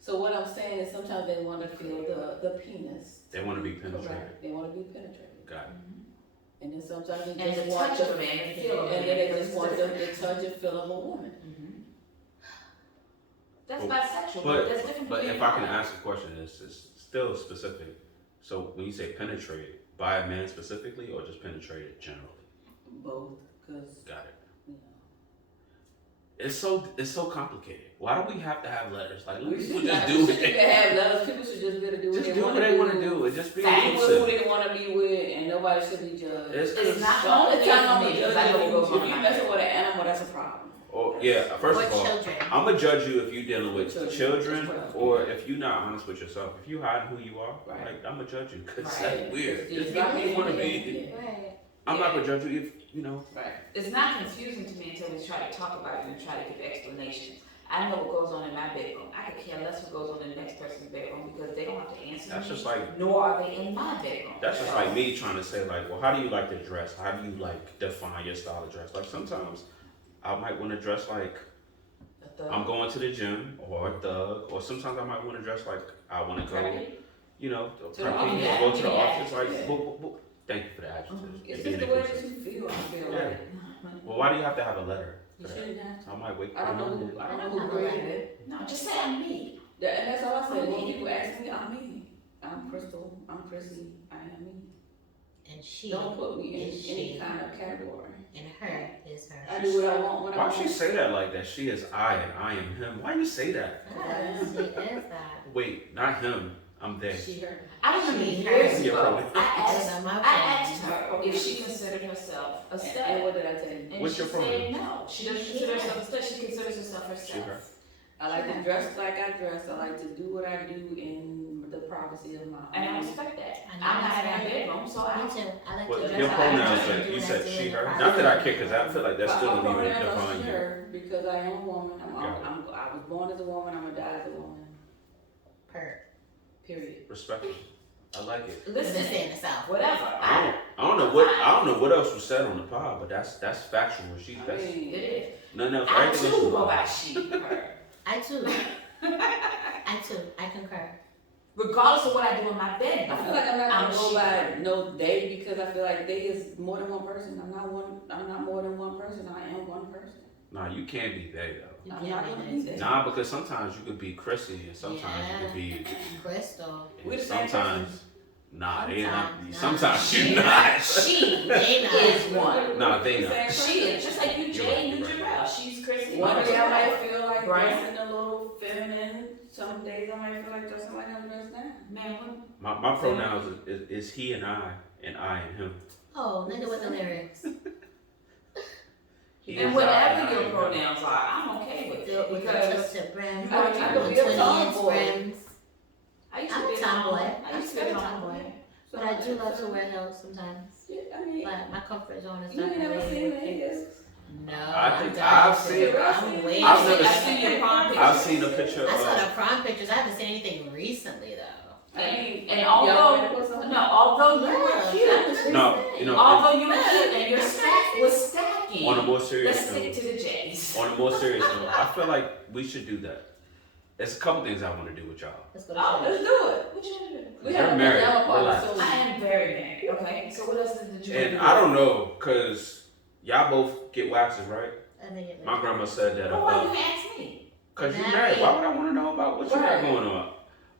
So what I'm saying is sometimes they want to feel the penis. They want to be penetrated. Correct. They want to be penetrated. Got it. And then sometimes they And just the want touch to, of a man and the feel of a man. and then they just is want the different. touch and feel of a woman. Mhm. That's But- bisexual, but- but that's different. But from if being I can mono. ask a question, it's still specific. So when you say penetrate, by a man specifically, or just penetrated generally? Both, because, Got it. you know. It's so complicated. Why do we have to have letters? Like let We people should just not- do we what shouldn't they have letters. People should just be able to do what just they do want what to they do. want to do. And just be Fact. People who inclusive. they want to be with, and nobody should be judged. It's not The only the time I'm only gonna thing judge because I know what you goes on if in you my messing head. with an animal, that's a problem. Oh yeah. First What of all, children? I'm gonna judge you if you're dealing with Children. children, Children. or if you're not honest with yourself. If you hide who you are, Right. like I'm gonna judge you because Right. that's weird. It's Just be not who you want to being- be. yeah. Right. I'm not gonna judge you if you know. Right. It's not confusing to me until we try to talk about it and try to give explanations. I know what goes on in my bedroom. I could care less what goes on in the next person's bedroom because they don't have to answer That's me, just like nor are they in my bedroom. that's just like me trying to say like, well, how do you like to dress? How do you like define your style of dress? Like sometimes I might want to dress like I'm going to the gym or a thug, or sometimes I might want to dress like I want to go, you know, To the preppy, office. or go to the Yeah. office. Like, Yeah. well, thank you for the adjectives. It's You're just being the way inclusive. that you feel, I feel Yeah. like. Well, why do you have to have a letter? You for that? shouldn't have to. I might wake I don't know up. who, I don't know who created it. No, just say I'm me. And that's all I say. When people ask me, I'm me. I'm Crystal. I'm Chrissy. I am me. And she Don't put me in is any she. kind of category. And her is her. I do what I want when I Why want. she say that like that? She is I and I am him. Why you say that? Yes, she is that. Wait, not him. I'm they. She, her. I remember She years has- ago, It's on my I phone. asked her if she considered herself a And stud. what did I tell you? And What's she your said pronoun? no, she doesn't consider herself a stud, she considers herself She, her. herself. I like to dress like I dress. I like to do what I do in the privacy of my And I home. respect that. I know I'm not that's in a right. bedroom, so Me I. too. I like Well, to dress your how I pronouns dress and are, do you what I said do she, in her. private. Not that I care, because I feel like that still My don't even pronouns are define she, you. her, because I am a woman. Got it. I was born as a woman. I'm gonna die as a woman. Per. Period. Respect it. I like it. Listen, Listen, stay in the South. whatever, I don't know what else was said on the pod, but that's factual. She I that's mean, it is. nothing else. I Everything else too is go wrong. by she, her. I too. I too. I concur. Regardless of what I do in my bed, I feel like I'm not gonna I'm go she, by her. no day because I feel like they is more than one person. I'm not more than one person. I am one person. Nah, you can't be they though. You I'm not can't gonna be be that. that. Nah, because sometimes you could be Chrissy and sometimes you could be. Crystal. We And the same sometimes, nah, they not. Sometimes, Sometimes She, you not. she They not. is one. Nah, they We not. the same She is, just like you, You're Jay, right, and you, you're right. Jarrell. She's Chrissy. One day I Jarrell. might feel like Brian? dressing a little feminine. Some days I might feel like dressing like I'm dressed now. Man, when- My pronouns is he and I and him. Oh, nigga with the lyrics. He and is I, whatever I your am him. pronouns are, I'm okay with Filled it with the because twisted brim. you are- I the could be a 20 inch tomboy. rims. I used I'm to a be tomboy. I used to be a tomboy. So But I do love to wear heels sometimes. Yeah, I mean, But my comfort zone is you ain't never definitely seen with me. heels. No, I think I'm I've seen- I'm way I've never I've seen your prom pictures. I've seen a picture I saw of. the prom pictures. I haven't seen anything recently though. And y'all although, ready for something? although you were Yeah, cute, that was No, recent. you know, although you were cute and your stack was stacking. on a more serious Let's stick note, to the J's. on a more serious note, I feel like we should do that. There's a couple things I want to do with y'all. Let's go to Oh, church. let's do it. What you wanna do? We You're have married, a pajama party relax. soon. I am very married, okay? So what else did you And do? I don't know, cause y'all both get waxes, right? I think it My grandma said that. Well, why you ask me? Cause you're Married. married. Why would I want to know about what you got Right. going on?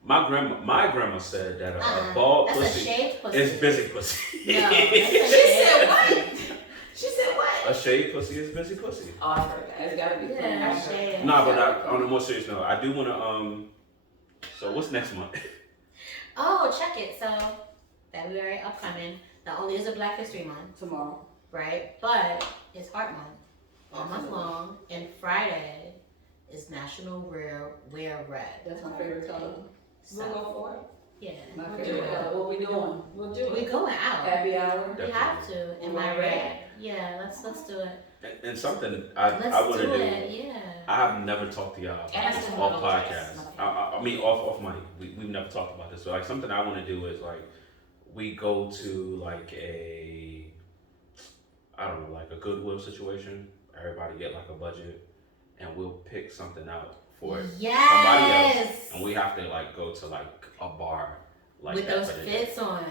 My grandma said that a Uh-uh. bald That's pussy a shaved pussy. is busy pussy. No, that's a She shaved said pussy. what? She said what? A shaved pussy is busy pussy. Oh, I heard that. It's gotta be Yeah, clean. shaved. Nah, but on a more serious note, I do want to So what's next month? Oh, check it. So February upcoming. Not only is it Black History Month, Tomorrow. right? But it's Heart Month all month long, and Friday is National Wear Red. That's my favorite color. We'll So go for it. yeah, My We'll do favorite it. color. What we doing? We'll do we it. going out. Happy hour. We have to in my Wear red. red. Yeah, let's do it. And something I Let's want do to do. it. Yeah. I've never talked to y'all And I about this still off have no podcast. choice. I mean off mic. We've never talked about this. So like something I want to do is like we go to like I don't know, like a Goodwill situation. Everybody get like a budget, and we'll pick something out for somebody else, Yes. and we have to like go to like a bar like With that those for the day. fits on.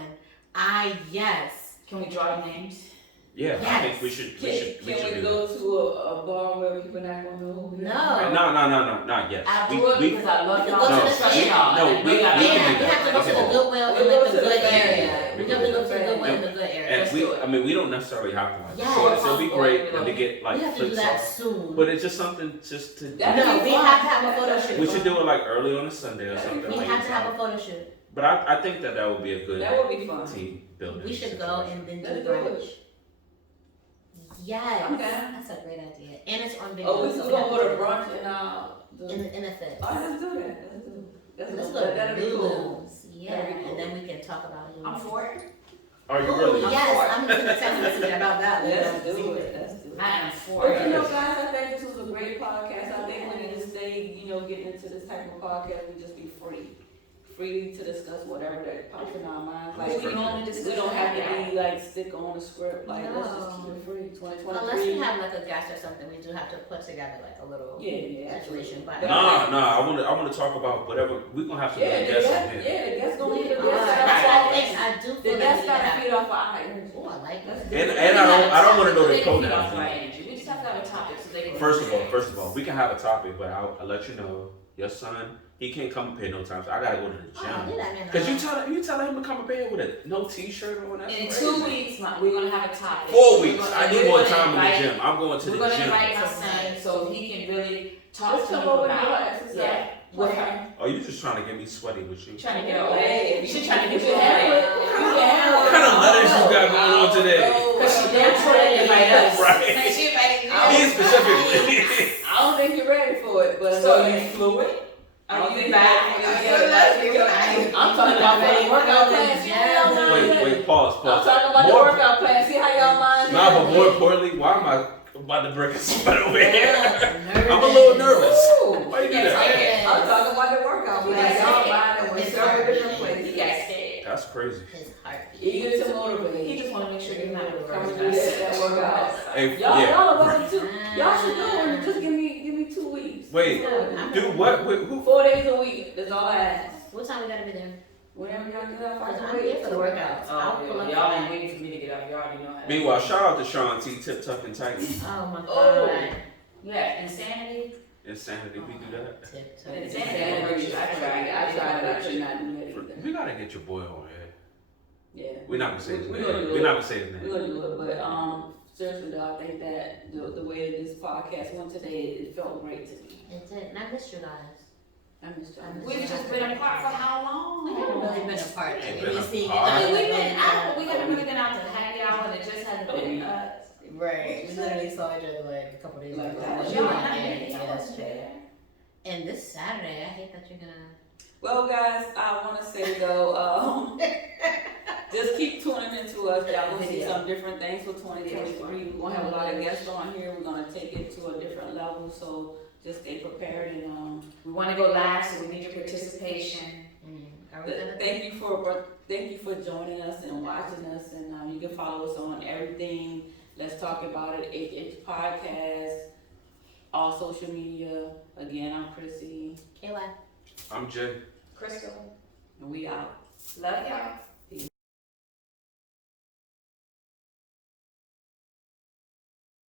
Yes. Can we draw the names? Yeah, I Yes. think we should. Can we do go that. to a bar where people not gonna know who we No. are? No, not yet. I We- do it we- because I love We y'all. go to No, the Trust theater. y'all. No, And we- gotta we Yeah, can we do that. have to go to Okay. the Goodwill We in go like to the the good fair. area. We We go have to to go the to the fair. Goodwill in the good area. And Let's we, do it. I mean, we don't necessarily have to like Yes. short it. It'll be great We and to get like We have to do flips that off. soon. But it's just something just to. That'd No, be we fun. have to have a photo shoot. We should do it like early on a Sunday or something. We like have to that. have a photo shoot. But I think that would be a good That would be fun. team building. We should go situation. and then Let's do do brunch. it. Yes. I'm down. That's a great idea. And it's on video. Oh, we so just we gonna have go to brunch and in the fit. Oh, let's do that. Let's do it. Let's Let's go to that'll be cool. Lulu's. Yeah, That'd be cool. and then we can talk about it. I'm for it. Are you Ooh, really? yes, I'm gonna text message about that. Let's do it. Let's do it. I am for But you it. know, guys, I think this was a great podcast. I think we need to stay, getting into this type of podcast, we just be free to discuss whatever that pops in our minds. Like, We normally discuss we don't have that. to be like stick on the script. Like, let's just No. keep it free. Unless we 2023. have like a guest or something, we do have to put together like a little Yeah, situation. But Nah. I want to talk about whatever. We're gonna have some Yeah, good the guests guest, in here. the guest gonna need to be I do The feel like guest we gotta have. feed off our energy. Oh, I like Let's that. do And it. I don't want to know They their can feed off pronouns. my energy. We just have to have a topic so they can. First of all, we can have a topic, but I'll let you know your son, he can't come up here no time. So I gotta go to the Oh, gym. did I mean? Cause you telling him to come up here with a no t-shirt on. That's In crazy. 2 weeks, we're gonna have a topic. 4 We're weeks. gonna- I need we're more gonna time in the invite- gym. I'm going to We're the gonna gym. invite my son so he can really talk Just to come you over and do about. an exercise. Yeah, with her. Oh, you just trying to get me sweaty with you? Trying to get her Hey, She's trying to get you you can away. have it. You can have What kind of letters you got going on today? Because she damn sure didn't invite us. Right. She invited Me specifically. I don't think you're ready for it, but. So you fluid? I don't Are you think back? I'm talking about the workout plan. See how y'all mind? Wait, pause. I'm talking about the More- workout plan. See how y'all mind? Nah, but more importantly, why am I about to break a sweat over here? Nervous. I'm a little nervous. Ooh. Why you do Yes, that? I I'm talking about the workout plan. Y'all mind it with several different He places. got scared. That's crazy. His heart. Eager to motivate. He just wanna make sure you're not Come and do that workout. Hey, Y'all, yeah. y'all are welcome to. Y'all should do it. Just give me 2 weeks. Wait, dude, what? Wait, who? 4 days a week. That's all I ask. What time we gotta be there? Whenever y'all get up, I Cause can I'm wait. here for the workouts. I'll pull up. Y'all ain't waiting for me to get up. You already know how. Meanwhile, shout out to Sean T. Tip Tuck and Tight. Oh my Oh. god. Yeah, insanity. Insanity, we do that. Tip toe. Insanity hurts you. I tried it. I tried it. I should not do that either. We gotta get your boy on here. Yeah. We're not gonna say his We're name. gonna do We're it. not gonna say his We're name. gonna do it, but seriously though, I think that the way this podcast went today, it felt great to me. It did. And I missed you guys. I missed y'all. We've just been apart for how We haven't long? really been apart. Ain't We've been been seeing each apart. other. I mean, we've been out, we haven't really been out to happy hour and it just hasn't been us. Right. We literally saw each other like a couple days Like ago. that. You Y'all weren't not there. there. Yeah, Y'all that's wasn't true. there. And this Saturday, I hate that you're gonna. Well, guys, I want to say though, just keep tuning into us. Y'all gonna see some different things for 2023. We're gonna have a lot of guests on here. We're gonna take it to a different level. So just stay prepared and We wanna go live, so we need your participation. Are we gonna? thank you for joining us and watching us. And you can follow us on everything. Let's talk about it. HH Podcast, all social media. Again, I'm Chrissy, KY. I'm Jay. Crystal, and we out. love y'all.